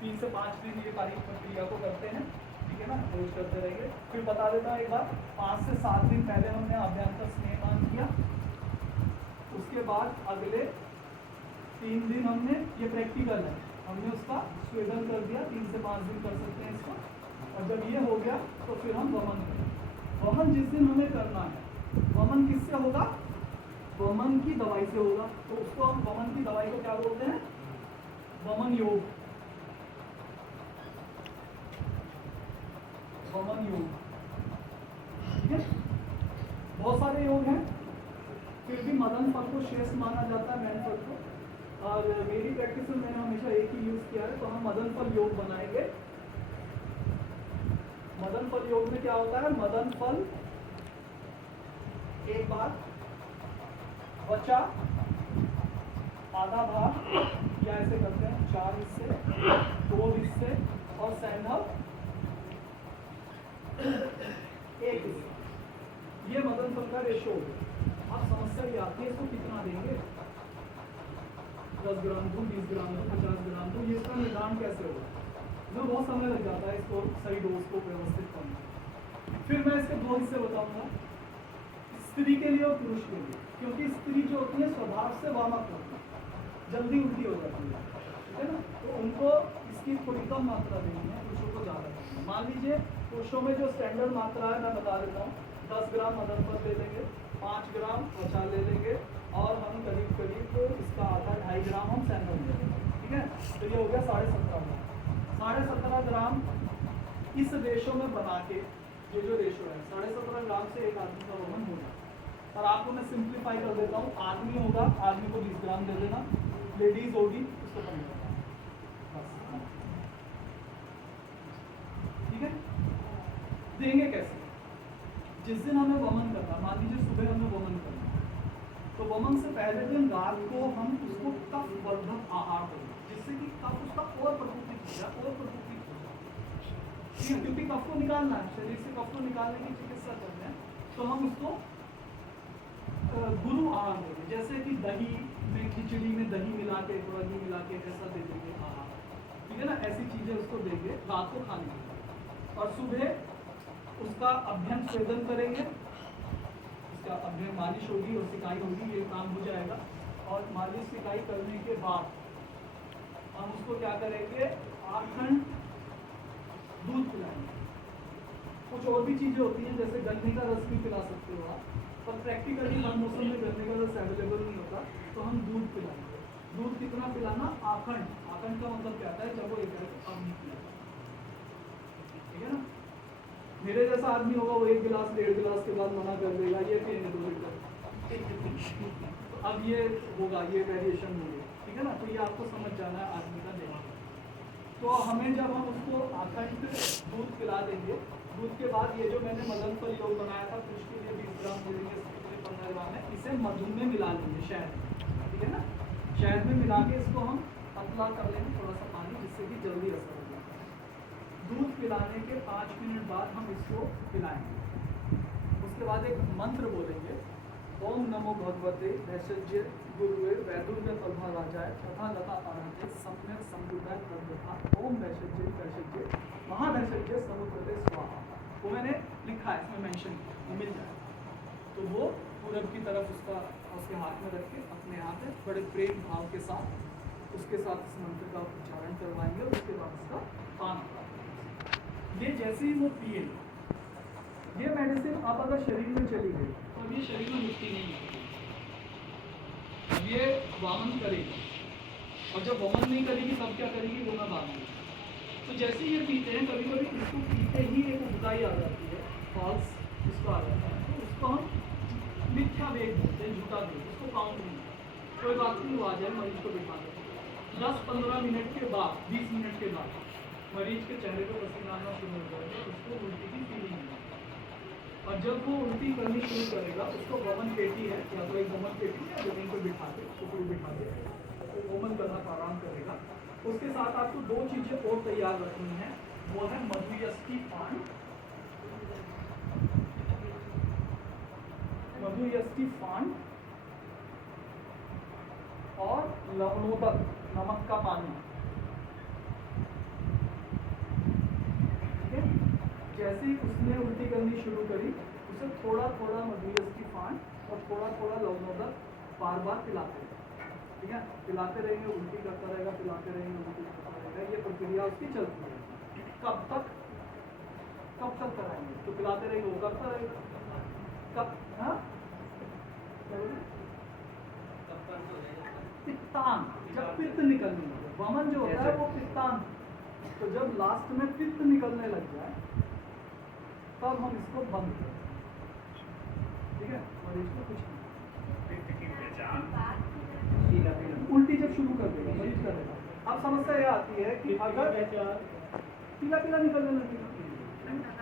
3 से 5 दिन ये सारी प्रक्रिया को करते हैं, ठीक है ना, रोज करते रहेंगे। फिर बता देता हूँ एक बार, 5 से 7 दिन पहले हमने अभ्यंतर स्नेहपान किया, उसके बाद अगले 3 दिन हमने ये प्रैक्टिकल है, हमने उसका स्वेदन कर दिया, 3 से 5 दिन कर सकते हैं इसको। और जब ये हो गया तो फिर हम वमन करें। वमन जिस दिन हमें करना है, वमन किससे होगा, वमन की दवाई से होगा। तो उसको हम वमन की दवाई को क्या बोलते हैं, वमन योग। वमन योग, ठीक है। बहुत सारे योग हैं, फिर भी मदन फल को श्रेष्ठ माना जाता है मैन फल को, और मेरी प्रैक्टिस में मैंने हमेशा एक ही यूज किया है। तो हम मदन फल योग बनाएंगे। मदन फल योग में क्या होता है, मदन फल एक बार बचा आधा भाग, या ऐसे करते हैं 4 हिस्से, 2 हिस्से और सैंधव 1 हिस्सा, ये मदन फल का रेशो हो गया। अब समस्या ये आती है, इसको कितना देंगे, 10 ग्राम दूँ, 20 ग्राम दूँ, 50 ग्राम दूँ, ये इसका निदान कैसे होगा। इसमें बहुत समय लग जाता है इसको सही डोज को व्यवस्थित करना। फिर मैं इसके 2 हिस्से बताऊंगा, स्त्री के लिए और पुरुष के लिए, क्योंकि स्त्री जो होती है स्वभाव से वामक होती है, जल्दी उल्टी हो जाती है, ठीक है ना। तो उनको इसकी थोड़ी कम मात्रा देनी है, पुरुषों को ज़्यादा देनी है। मान लीजिए पुरुषों में जो स्टैंडर्ड मात्रा है मैं बता देता हूँ, 10 ग्राम मदन फल ले लेंगे, 5 ग्राम त्वचा ले लेंगे, और हम करीब करीब इसका आधा 2.5 ग्राम हम सैंडल ले लेंगे, ठीक है। तो ये हो गया 17.5 ग्राम। 17.5 ग्राम इस रेशो में बना के, ये जो रेशो है 17.5 ग्राम से एक आदमी का वजन होगा। और आपको मैं सिंप्लीफाई कर देता हूँ, आदमी होगा, आदमी को 20 ग्राम दे देना, लेडीज होगी उसको 15 ग्राम, बस, ठीक है। देंगे कैसे, जिस दिन हमें वमन करना, मान लीजिए सुबह हमें वमन वमन से पहले दिन रात को हम उसको कफ वर्धक आहार दें, जिससे कि कफ उसका और प्रकोपित हो जाए, और प्रकोपित हो जाए, क्योंकि कफ को निकालना है, शरीर से कफ को निकालने की चिकित्सा करते हैं। तो हम उसको गुरु आहार देंगे, जैसे कि दही में, खिचड़ी में दही मिला के, थोड़ा घी मिला के ऐसा दे देंगे आहार, ठीक है ना। ऐसी चीज़ें उसको देंगे रात को खाने के लिए, और सुबह उसका अभ्यंग स्वेदन करेंगे, उसका अभ्यंग मालिश होगी और सिकाई होगी, ये काम हो जाएगा। और मालिश सिकाई करने के बाद हम उसको क्या करेंगे, आखंड दूध पिलाएंगे। कुछ और भी चीज़ें होती हैं, जैसे गन्ने का रस भी पिला सकते हो आप, पर प्रैक्टिकली हर मौसम में गन्ने का रस अवेलेबल नहीं होता, तो हम दूध पिलाएंगे। दूध कितना पिलाना, आखंड। आखंड का मतलब क्या होता है, जब वो एक अब नहीं पिलाएगा, ठीक है ना। मेरे जैसा आदमी होगा वो 1 गिलास 1.5 गिलास के बाद मना कर देगा, ये पीने 2 लीटर। तो अब ये होगा, ये वेरिएशन होगी, ठीक है ना। तो ये आपको समझ जाना है आदमी का देखना। तो हमें जब हम उसको आखंड दूध पिला देंगे, दूध के बाद ये जो मैंने मदन फल योग बनाया था, फिश के लिए 20 ग्राम ले लेंगे, इसके लिए 15 ग्राम है, इसे मधु में मिला लेंगे, शहद, ठीक है ना। शहद में मिला के इसको हम पतला कर लेंगे, थोड़ा सा पानी, जिससे कि जल्दी असर हो जाए। दूध पिलाने के 5 मिनट बाद हम इसको पिलाएंगे। उसके बाद एक मंत्र बोलेंगे, ओम नमो भगवते वैशज्य गुरुवे वैदुर्य तद्भराजाय तथा लता आरहते सम्यक संबुद्धाय तद्भा ओम वैशज्य वैशज्य महावैशज्य समुद्रते स्वाहा। वो मैंने लिखा है, इसमें मेंशन किया, मिल जाए तो वो पूरब की तरफ उसका उसके हाथ में रख के अपने हाथ में बड़े प्रेम भाव के साथ उसके साथ इस मंत्र का उच्चारण करवाएंगे, और उसके बाद उसका पान करवाएंगे। ये जैसे ही वो पिए, ये मेडिसिन अब अगर शरीर में चली गई तो अब ये शरीर में मिट्टी नहीं होती, अब ये वामन करेगी, और जब वामन नहीं करेगी तब क्या करेगी वो मैं बाद में। तो जैसे ये पीते हैं, कभी कभी इसको पीते ही एक उगताई आ जाती है, फॉल्स इसको आ जाता है, तो उसको हम मिथ्या वेग बोलते हैं, झूठा वेग, उसको काउंट नहीं करते। कोई बात नहीं, वो आ जाए, मरीज को बिठा देते 10-15 मिनट के बाद, 20 मिनट के बाद मरीज के चेहरे पर पसीना आना शुरू हो जाएगा, उसको उल्टी की फीलिंग नहीं। और जब वो उल्टी करनी शुरू करेगा, उसको वमन पेटी है, या तो एक वमन पेटी है, जमीन पर बिठा दे, ऊपर बिठा दे, तो वमन करना आराम करेगा। उसके साथ आपको 2 चीज़ें और तैयार रखनी है, वो है मधुयष्टि पान, मधुयष्टि पान और लवणोदक, नमक का पानी, ठीक है। जैसे ही उसने उल्टी करनी शुरू करी, उसे थोड़ा थोड़ा मधुयष्टि पान और थोड़ा थोड़ा लवणोदक बार बार पिलाते रहेंगे, ठीक है। पिलाते रहेंगे, उल्टी करता रहेगा, पिलाते रहेंगे, उल्टी करता रहेगा, ये प्रक्रिया उसकी चलती है। कब तक कराएंगे, तो पिलाते रहेंगे, वो करता रहेगा, कब, हाँ पित्तांग, जब पित्त निकलने लगे, वमन जो होता है वो पित्तांग, तो जब लास्ट में पित्त निकलने लग जाए तब हम इसको बंद करें, ठीक है। मरीज को कुछ उल्टी जब शुरू कर देगा, मरीज करेगा। अब समस्या यह आती है कि अगर पीला पीला निकलने लगेगा,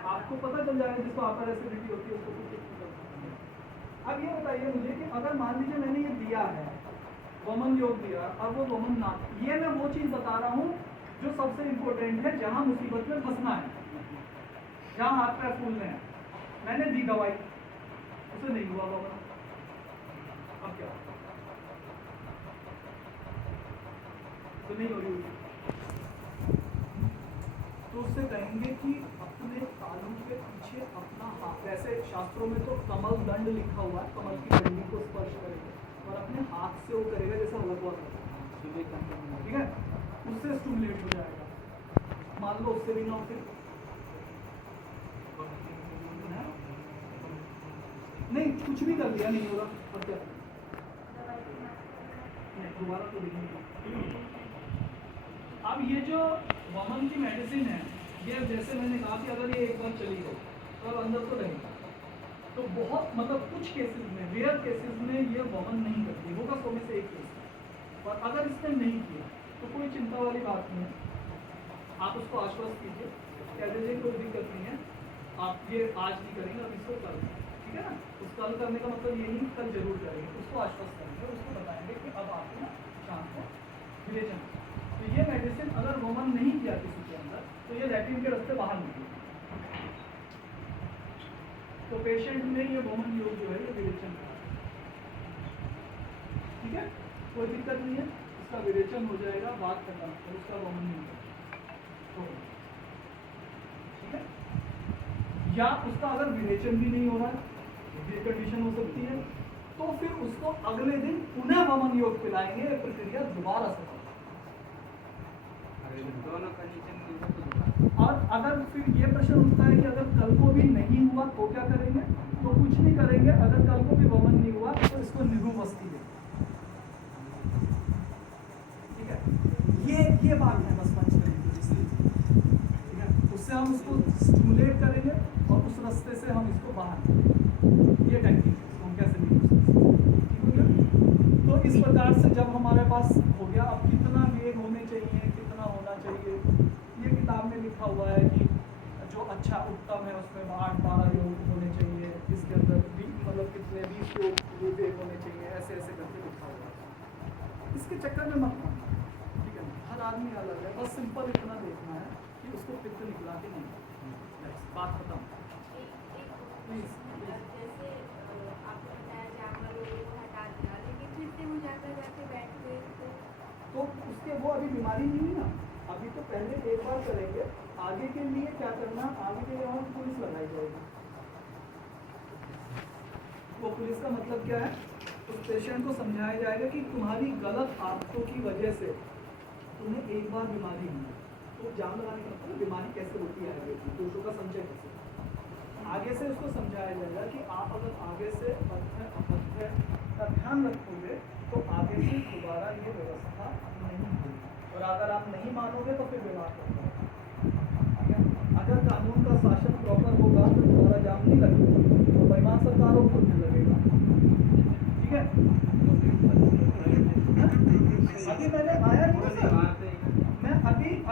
आपको पता चल जाएगा, जिसको अपर एसिडिटी होती है उसको कुछ निकलता है। अब ये बताइए मुझे कि अगर मान लीजिए मैंने ये दिया है, वमन योग दिया, अब वो वमन ना, ये मैं वो चीज़ बता रहा हूँ जो सबसे इम्पोर्टेंट है, जहाँ मुसीबत में फंसना है, जहाँ हाथ पैर फूलने हैं। मैंने दी दवाई, उसे नहीं हुआ वमन, अब क्या तो नहीं हो रही, तो उससे कहेंगे कि अपने तालू के पीछे अपना हाथ, वैसे शास्त्रों में तो कमल दंड लिखा हुआ है, कमल की डंडी को स्पर्श करेंगे और अपने हाथ से वो करेगा जैसे हलवा करता है, ठीक है। उससे स्टिमुलेट हो जाएगा। मान लो उससे भी ना, फिर नहीं कुछ भी कर लिया, नहीं होगा, और क्या दोबारा तो देखिए। अब ये जो वमन की मेडिसिन है, ये जैसे मैंने कहा कि अगर ये एक बार चली गई तो अब अंदर तो रहेगा, तो बहुत मतलब कुछ केसेस में, रेयर केसेस में ये वमन नहीं करती, होगा 100 में से 1 केस। और अगर इसने नहीं किया तो कोई चिंता वाली बात नहीं है, आप उसको आश्वस्त कीजिए, कह दीजिए कोई दिक्कत नहीं है, आप ये आज नहीं करेंगे, अब इसको कर दें, ठीक है ना। उस कल करने का मतलब ये नहीं कल जरूर करेंगे, उसको आश्वस्त करेंगे, उसको बताएंगे कि अब आपको ना शाम को विरेचन। तो ये मेडिसिन अगर वमन नहीं किया किसी के अंदर तो ये लैट्रिन के रास्ते बाहर निकलेगा। तो पेशेंट में ये वमन योग जो है ये विरेचन का है। ठीक है, कोई दिक्कत नहीं है, इसका विरेचन हो जाएगा, बात खत्म, और उसका वमन नहीं होगा। ठीक है, या उसका अगर विरेचन भी नहीं हो रहा है, ये कंडीशन हो सकती है, तो फिर उसको अगले दिन पुनः वमन योग पिलाएंगे, प्रक्रिया दोबारा से। दोनों कंडीशन। और अगर फिर ये प्रश्न उठता है कि अगर कल को भी नहीं हुआ तो क्या करेंगे, तो कुछ नहीं करेंगे। अगर कल को भी वमन नहीं हुआ तो इसको निरुवस्ती दें। ठीक है, ये बात है बस पंचकर्म की। ठीक है, उससे हम उसको स्टिमुलेट करेंगे और उस रास्ते से हम इसको बाहर, ये टेक्निक है, हम कैसे नहीं कर सकते। ठीक हो गया। तो इस प्रकार से जब हमारे पास हो गया, अब कितना वेग होने चाहिए, कितना होना चाहिए, ये किताब में लिखा हुआ है कि जो अच्छा उत्तम है उसमें 8-12 योग होने चाहिए, इसके अंदर मतलब कितने 20 योग वेग होने चाहिए, ऐसे ऐसे करके लिखा हुआ है। इसके चक्कर में मत पड़ना, ठीक है, हर आदमी अलग है, बस सिंपल इतना देखना है कि उसको पित्त निकला कि नहीं, बात खत्म। प्लीज जैसे आपको बताया जानवर लोगों को हटा दिया, लेकिन फिर से वो जाकर बैठ गए तो उसके वो अभी बीमारी नहीं हुई ना, अभी तो पहले एक बार करेंगे, आगे के लिए क्या करना, आगे के लिए वहाँ पुलिस लगाई जाएगी। वो पुलिस का मतलब क्या है, उस पेशेंट को समझाया जाएगा कि तुम्हारी गलत आदतों की वजह से तुम्हें एक बार बीमारी हुई, तो जान लगाने का मतलब बीमारी कैसे होती है, आगे की दोषों का संचय कैसे, आगे से उसको समझाया जाएगा कि आप अगर आगे से पथ्य अपथ्य का ध्यान रखोगे तो आगे से दोबारा ये व्यवस्था नहीं होगी, और अगर आप नहीं मानोगे तो फिर विवाद होगा। अगर कानून का शासन प्रॉपर होगा तो दोबारा जाम नहीं लगेगा, तो बेईमान सरकारों को नहीं लगेगा। ठीक है, अभी मैंने आया नहीं सर, मैं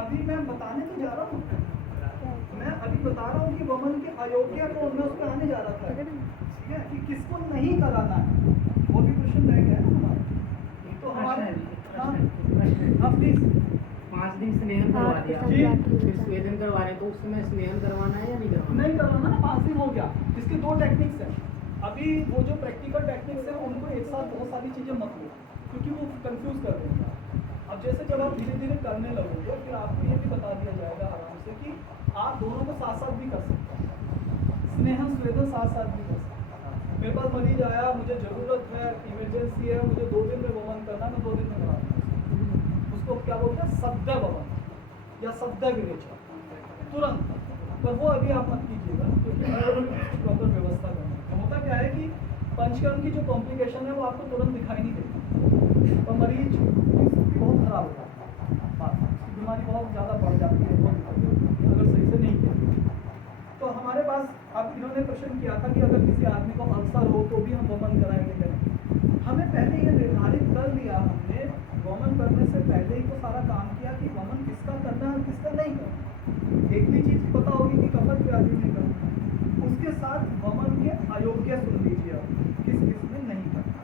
अभी मैं बताने तो जा रहा हूँ, मैं अभी बता रहा हूँ कि वमन के अयोग्य को मैं उस पर आने जा रहा था। ठीक है, कि किसको नहीं कराना है, वो भी क्वेश्चन रह गया है ना हमारा। तो हमारे अब प्लीज 5 दिन स्नेहन करवा दिया, जी फिर स्वेदन करवा रहे, तो उस समय स्नेहन करवाना है या नहीं करवाना? नहीं करवाना ना, 5 दिन हो गया। इसके 2 टेक्निक्स हैं। अभी वो जो प्रैक्टिकल टेक्निक्स हैं उनको एक साथ बहुत सारी चीज़ें मत लो, क्योंकि वो कंफ्यूज कर देंगे। अब जैसे जब आप धीरे धीरे करने लगोगे फिर आपको ये भी बता दिया जाएगा आराम से कि आप दोनों को साथ साथ भी कर सकते हैं, स्नेहन स्वेदन साथ साथ भी कर सकते हैं। मेरे पास मरीज आया, मुझे ज़रूरत है, इमरजेंसी है, मुझे 2 दिन में वमन करना, मैं 2 दिन में करा दूँगा। उसको क्या बोलते हैं, सद्य वमन या सद्य विरेचन तुरंत। पर वो अभी आप मत कीजिएगा, क्योंकि प्रॉपर व्यवस्था करना है। होता क्या है कि पंचकर्म की जो कॉम्प्लिकेशन है वो आपको तुरंत दिखाई नहीं देती, और मरीज बहुत खराब होता है, बीमारी बहुत ज़्यादा बढ़ जाती है, बहुत अगर सही से नहीं किया। तो हमारे पास अब इन्होंने प्रश्न किया था कि अगर किसी आदमी को अल्सर हो तो भी हम वमन कराएंगे करें। हमें पहले ये निर्धारित कर लिया, हमने वमन करने से पहले ही तो सारा काम किया कि वमन किसका करना है किसका नहीं करना। एक भी चीज़ पता होगी कि कफत व्याधि में करना, उसके साथ वमन के अयोग्य सुन लीजिए, किस किस में नहीं करना।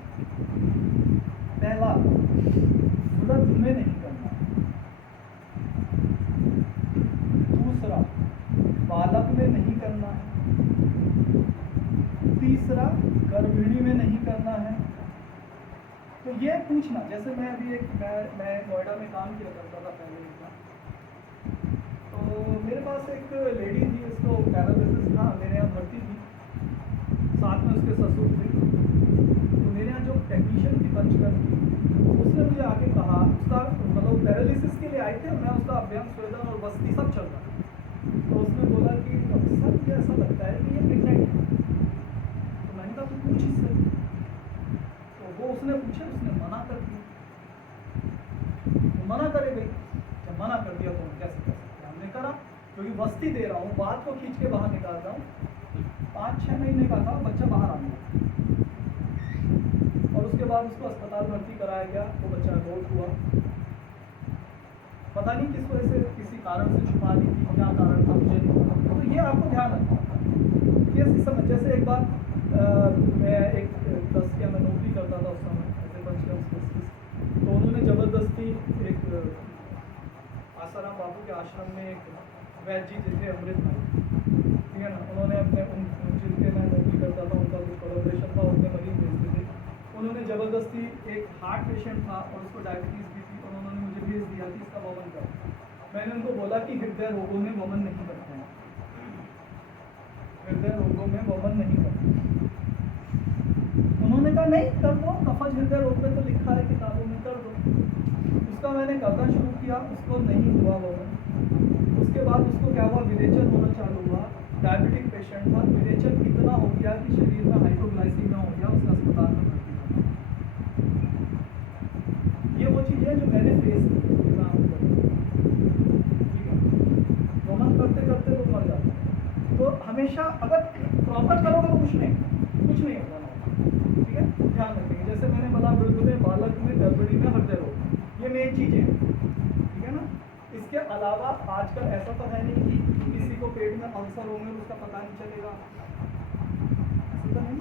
पहला, वृद्ध में नहीं करना। दूसरा, बालक में नहीं करना है। तीसरा, गर्भिणी में नहीं करना है। तो ये पूछना, जैसे मैं अभी मैं नोएडा में काम किया करता था पहले इतना, तो मेरे पास एक लेडी थी, उसको पैरालिसिस था, मेरे यहाँ भर्ती थी, साथ में उसके ससुर थे। तो मेरे यहाँ जो टेक्नीशियन थी पंचकर्म की, उसने मुझे आके कहा, उसका मतलब पैरालिसिस के लिए आए थे, मैं उसका अभ्यंग स्वेदन और बस्ती सब चल रहा था। तो उसने बोला कि सर मुझे ऐसा लगता है कि ये प्रेग्नेंट है। तो मैंने कहा तू पूछ इससे, तो वो उसने पूछा, उसने मना कर दिया। तो मना करे गई, जब मना कर दिया तो हम कैसे कर सकते, हमने करा, क्योंकि बस्ती दे रहा हूँ, बात को खींच के बाहर निकाल रहा हूँ। 5-6 महीने का था, बच्चा बाहर आ गया, और उसके बाद उसको अस्पताल भर्ती कराया गया। वो बच्चा अबॉर्ट हुआ, पता नहीं किस वजह से, किसी कारण से छुपा दी थी, क्या कारण था मुझे नहीं पता। तो ये आपको ध्यान रखना है। ये समझ, जैसे एक बार मैं एक दस्तिया में नौकरी करता था उस समय एज ए पंचकर्म स्पेशलिस्ट। तो उन्होंने ज़बरदस्ती एक आसाराम बाबू के आश्रम में एक वैद्य जी थे अमृत भाई, ठीक है ना, उन्होंने अपने जिनके मैं नौकरी करता था उनका कुछ कोलैबोरेशन था, उनके मरीज भेजते थे। उन्होंने ज़बरदस्ती एक हार्ट पेशेंट था और उसको डायबिटीज़ भी थी, और उन्होंने मुझे भेज दिया कि इसका वमन कर। मैंने उनको बोला कि हृदय रोगों में वमन नहीं करते हैं, हृदय रोगों में वमन नहीं करते। उन्होंने कहा नहीं कर दो, कफज हृदय रोग में तो लिखा है किताबों में, कर दो। उसका मैंने करना शुरू किया, उसको नहीं हुआ वमन। उसके बाद उसको क्या हुआ, विरेचन होना चालू हुआ। डायबिटिक पेशेंट था, विरेचन इतना हो गया कि शरीर में हाइपोग्लाइसीमिया हो गया, उसका अस्पताल में भर्ती था। ये वो चीज़ है जो मैंने फेस की, ठीक है। वमन करते करते लोग मर जाते हैं। तो हमेशा अगर प्रॉपर करोगे तो कुछ नहीं होगा, ठीक है, ध्यान रखेंगे। जैसे मैंने बोला वृद्ध में, बालक में, गर्भिणी में, हृदय रोग, ये मेन चीज़ें हैं, ठीक है ना। इसके अलावा आजकल ऐसा तो है नहीं कि किसी को पेट में अल्सर होंगे उसका पता नहीं चलेगा, ऐसा तो नहीं।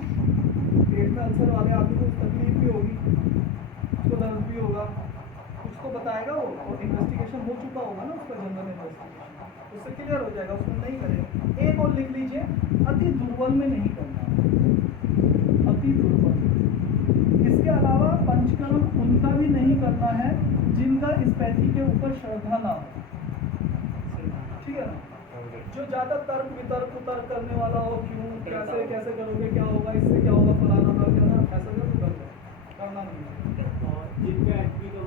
पेट में अल्सर वाले आदमी को तकलीफ भी होगी, उसको दर्द भी होगा, कुछ तो बताएगा वो, और इन्वेस्टिगेशन हो चुका होगा ना उसका, जनरल इन्वेस्टिगेशन, उससे क्लियर हो जाएगा, उसमें नहीं करेगा। एक और लिख लीजिए, अति दुर्बल में नहीं करना, अति दुर्बल। इसके अलावा पंचकर्म उनका भी नहीं करना है जिनका इस पैथी के ऊपर श्रद्धा ना हो, ठीक है ना। जो ज़्यादा तर्क वितर्क उतर्क करने वाला हो, क्यों, कैसे कैसे करोगे, क्या होगा, इससे क्या होगा, फलाना का क्या ना, ऐसा कर कर लो, करना नहीं। और जिनका एचपी का,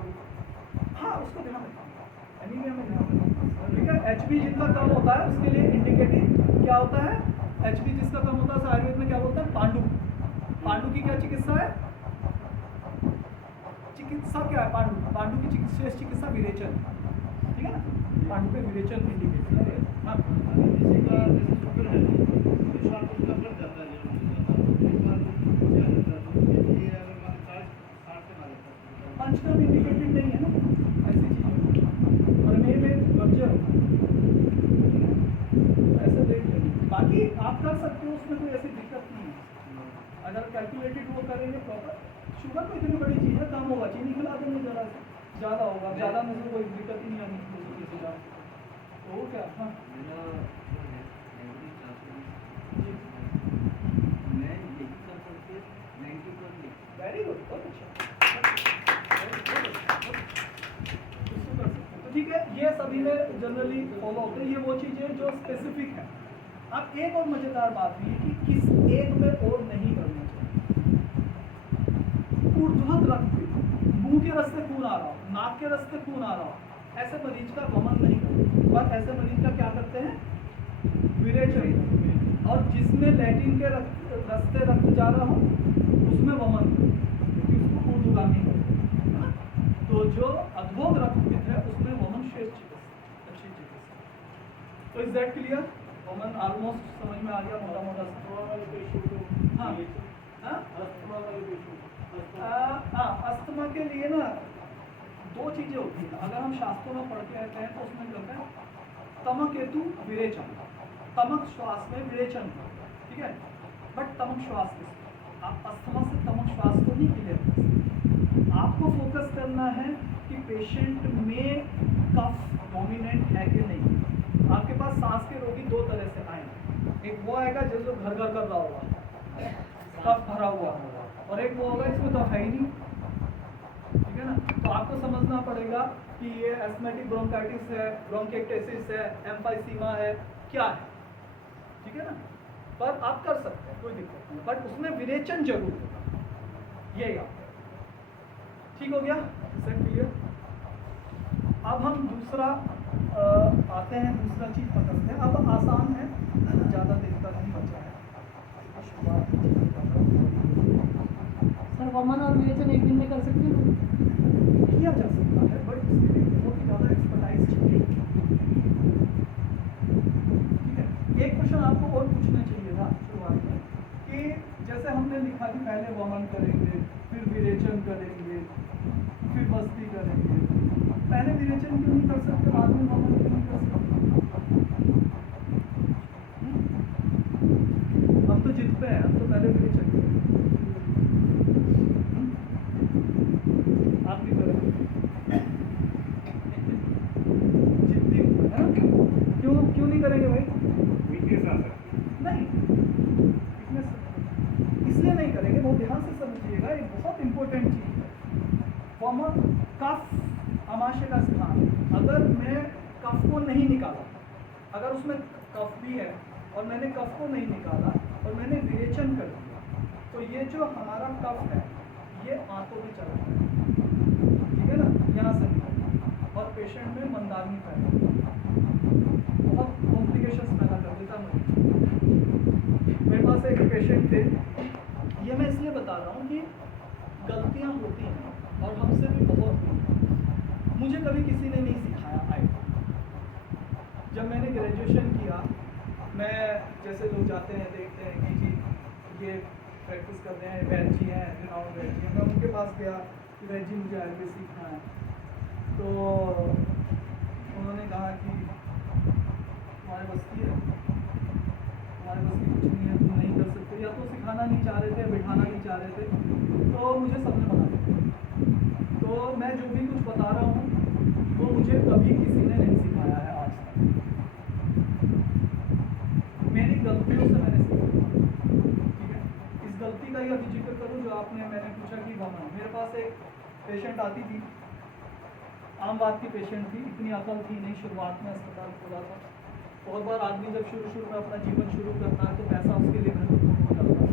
हाँ उसको ध्यान रखना, एनीमिया में ध्यान रखना, ठीक है। एचपी जिनका कम होता है उसके लिए इंडिकेटिव क्या होता है, एचपी जिसका कम होता है आयुर्वेद में क्या बोलते हैं, पांडु। पांडु की क्या चिकित्सा है, चिकित्सा क्या है, पांडु की श्रेष्ठ चिकित्सा विरेचन, ठीक है ना। पांडु पे विरेचन इंडिकेट है। हाँ किसी का जैसे शुगर है, विश्वास उसका बढ़ जाता है, एक बार क्या रहता है, उसके लिए अगर मान 60 से मारे पंचकर्म इंडिकेटेड नहीं है ना, ऐसी चीज़ें और में कब्जा ऐसे देख लेंगे। बाकी आप कर सकते हो, उसमें कोई ऐसी दिक्कत नहीं है अगर कैलकुलेटेड वो करेंगे प्रॉपर। शुगर तो इतनी बड़ी चीज़ है, कम होगा, चीनी खिला देंगे ज़रा से, ज़्यादा होगा, ज़्यादा में से कोई दिक्कत ही नहीं आनी किसी का, तो वो क्या। हाँ वेरी गुड, बहुत अच्छा, तो ठीक है। ये सभी में जनरली फॉलो होते हैं, ये वो चीज़ें जो स्पेसिफिक है। अब एक और मज़ेदार बात भी है कि किस एक में और नहीं करना चाहिए। ऊर्ध्वत रक्त, मुंह के रास्ते खून आ रहा हो, नाक के रास्ते खून आ रहा हो, ऐसे मरीज का वमन नहीं करते, पर ऐसे मरीज का क्या करते हैं, विरेचन। और जिसमें लैट्रिन के रास्ते रक्त जा रहा हो उसमें वमन, क्योंकि उसको ऊर्ध्वगामी है ना। तो जो अधोग रक्तपित है उसमें वमन श्रेष्ठ चिकित्सा, अच्छी चिकित्सा। तो इज दैट क्लियर, वमन ऑलमोस्ट समझ में आ गया मोटा मोटा। हाँ हाँ अस्थमा के लिए ना दो चीज़ें होती हैं, अगर हम शास्त्रों में पढ़ते रहते हैं तो उसमें कहते हैं तमक हेतु विरेचन, तमक श्वास में विरेचन, ठीक है। बट तमक श्वास किसको, आप अस्थमा से तमक श्वास को नहीं क्लियर कर सकते। आपको फोकस करना है कि पेशेंट में कफ डोमिनेंट है कि नहीं। आपके पास सांस के रोगी दो तरह से आएंगे, एक वो आएगा जो घर घर कर रहा होगा, कफ भरा हुआ होगा, और एक वो होगा इसमें कफ है ही नहीं, ठीक है ना। तो आपको समझना पड़ेगा कि ये एस्थमेटिक ब्रोंकाइटिस है, ब्रोंकाइटिस है, एम्फाइसीमा है, क्या है, ठीक है ना। पर आप कर सकते हैं, कोई दिक्कत नहीं, बट उसमें विरेचन जरूर होगा, यही आप ठीक हो गया, इससे क्लियर। अब हम दूसरा आते हैं, दूसरा चीज़ पकड़ते हैं। अब आसान है, ज़्यादा देर तक नहीं बचा है। सर वमन और विवेचन एक दिन में कर सकते हैं, किया जा सकता है, बट इसके लिए बहुत ही ज़्यादा एक्सपर्टाइज चाहिए, ठीक है। एक क्वेश्चन आपको और पूछना चाहिए था शुरुआत में कि जैसे हमने लिखा कि पहले वमन करेंगे, फिर विरेचन करेंगे, फिर बस्ती करेंगे। पहले विरेचन क्यों नहीं कर सकते, बाद में वमन क्यों नहीं कर सकते? हम तो जिद पे हैं, हम तो पहले विरेचन बहुत इंपॉर्टेंट चीज़ है। वमन कफ आमाशय का स्थान, अगर मैं कफ को नहीं निकाला, अगर उसमें कफ भी है और मैंने कफ को नहीं निकाला और मैंने विरेचन कर दिया, तो ये जो हमारा कफ है ये आंतों में चला जाएगा, ठीक है ना, यहाँ से निकल और पेशेंट में मंदाग्नि पैदा होगी, बहुत कॉम्प्लिकेशंस पैदा कर देता मरीज। मेरे पास एक पेशेंट थे, ये मैं इसलिए बता रहा हूँ कि गलतियाँ होती हैं और हमसे भी बहुत हुई। मुझे कभी किसी ने नहीं सिखाया आए। जब मैंने ग्रेजुएशन किया, मैं जैसे लोग जाते हैं देखते हैं कि जी ये प्रैक्टिस करते हैं, वैद जी हैं, रिनाउंड वैद जी हैं, मैं उनके पास गया कि वैद जी मुझे आयुर्वेद सीखना है। तो उन्होंने कहा कि हमारे बस की है, हमारे बस की कुछ नहीं है, तुम नहीं कर सकते, या तो सिखाना नहीं चाह रहे थे, बिठाना नहीं चाह रहे थे। तो मुझे सबने बता दिया। तो मैं जो भी कुछ बता रहा हूँ वो मुझे कभी किसी ने नहीं सिखाया है आज तक, मेरी गलतियों से मैंने सीखा, ठीक है। इस गलती का ही अभी जिक्र करूँ जो मैंने पूछा कि वमन, मेरे पास एक पेशेंट आती थी, आम बात की पेशेंट थी, इतनी अकल थी नहीं, शुरुआत में अस्पताल खोला था। बहुत बार आदमी जब शुरू में अपना जीवन शुरू करता है तो पैसा उसके लिए महत्वपूर्ण हो जाता है,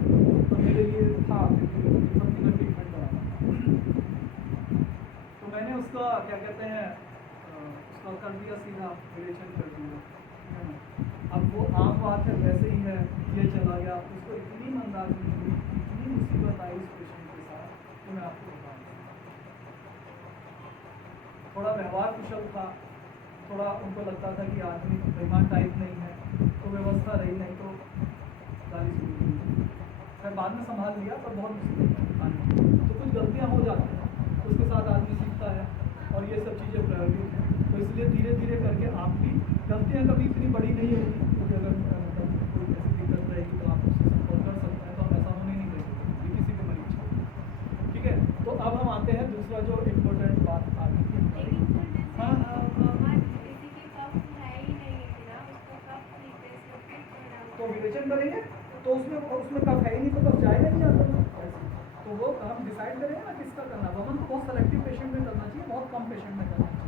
तो मेरे लिए था का ट्रीटमेंट कराना। तो मैंने उसका क्या कहते हैं उसका कर दिया, सीधा विरेचन कर दिया, है ना। अब वो आम बात है, वैसे ही है, ये चला गया, उसको इतनी मंदाग्नि हुई, इतनी मुसीबत आई उस पेशेंट के साथ, तो मैं आपको बता दूँ। थोड़ा व्यवहार कुशल था, थोड़ा उनको लगता था कि आदमी बेईमान टाइप नहीं है, तो व्यवस्था रही, नहीं तो गाली सुनी। मैं बाद में संभाल लिया, पर बहुत मुश्किल है। तो कुछ गलतियाँ हो जाती हैं, उसके साथ आदमी सीखता है और ये सब चीज़ें प्रायोगिक हैं। तो इसलिए धीरे धीरे करके आप भी, गलतियाँ कभी इतनी बड़ी नहीं होगी, क्योंकि अगर कोई ऐसी दिक्कत रहेगी तो आप उससे संपर्क कर सकते हैं, तो हम ऐसा होने नहीं देंगे किसी भी मरीज को, ठीक है। तो अब हम आते हैं दूसरा जो इम्पोर्टेंट बात आ गई है। लेकिन सर जैसे हाँ। वमन किसी के कफ है ही नहीं है ना, उसको कफ रिप्लेस करके तो विरेचन करेंगे तो उसमें कफ है ही नहीं, तो कफ जाएगा नहीं आता, तो वो हम डिसाइड करेंगे ना किसका करना है। वमन को बहुत सेलेक्टिव पेशेंट में करना चाहिए, बहुत कम पेशेंट में करना चाहिए।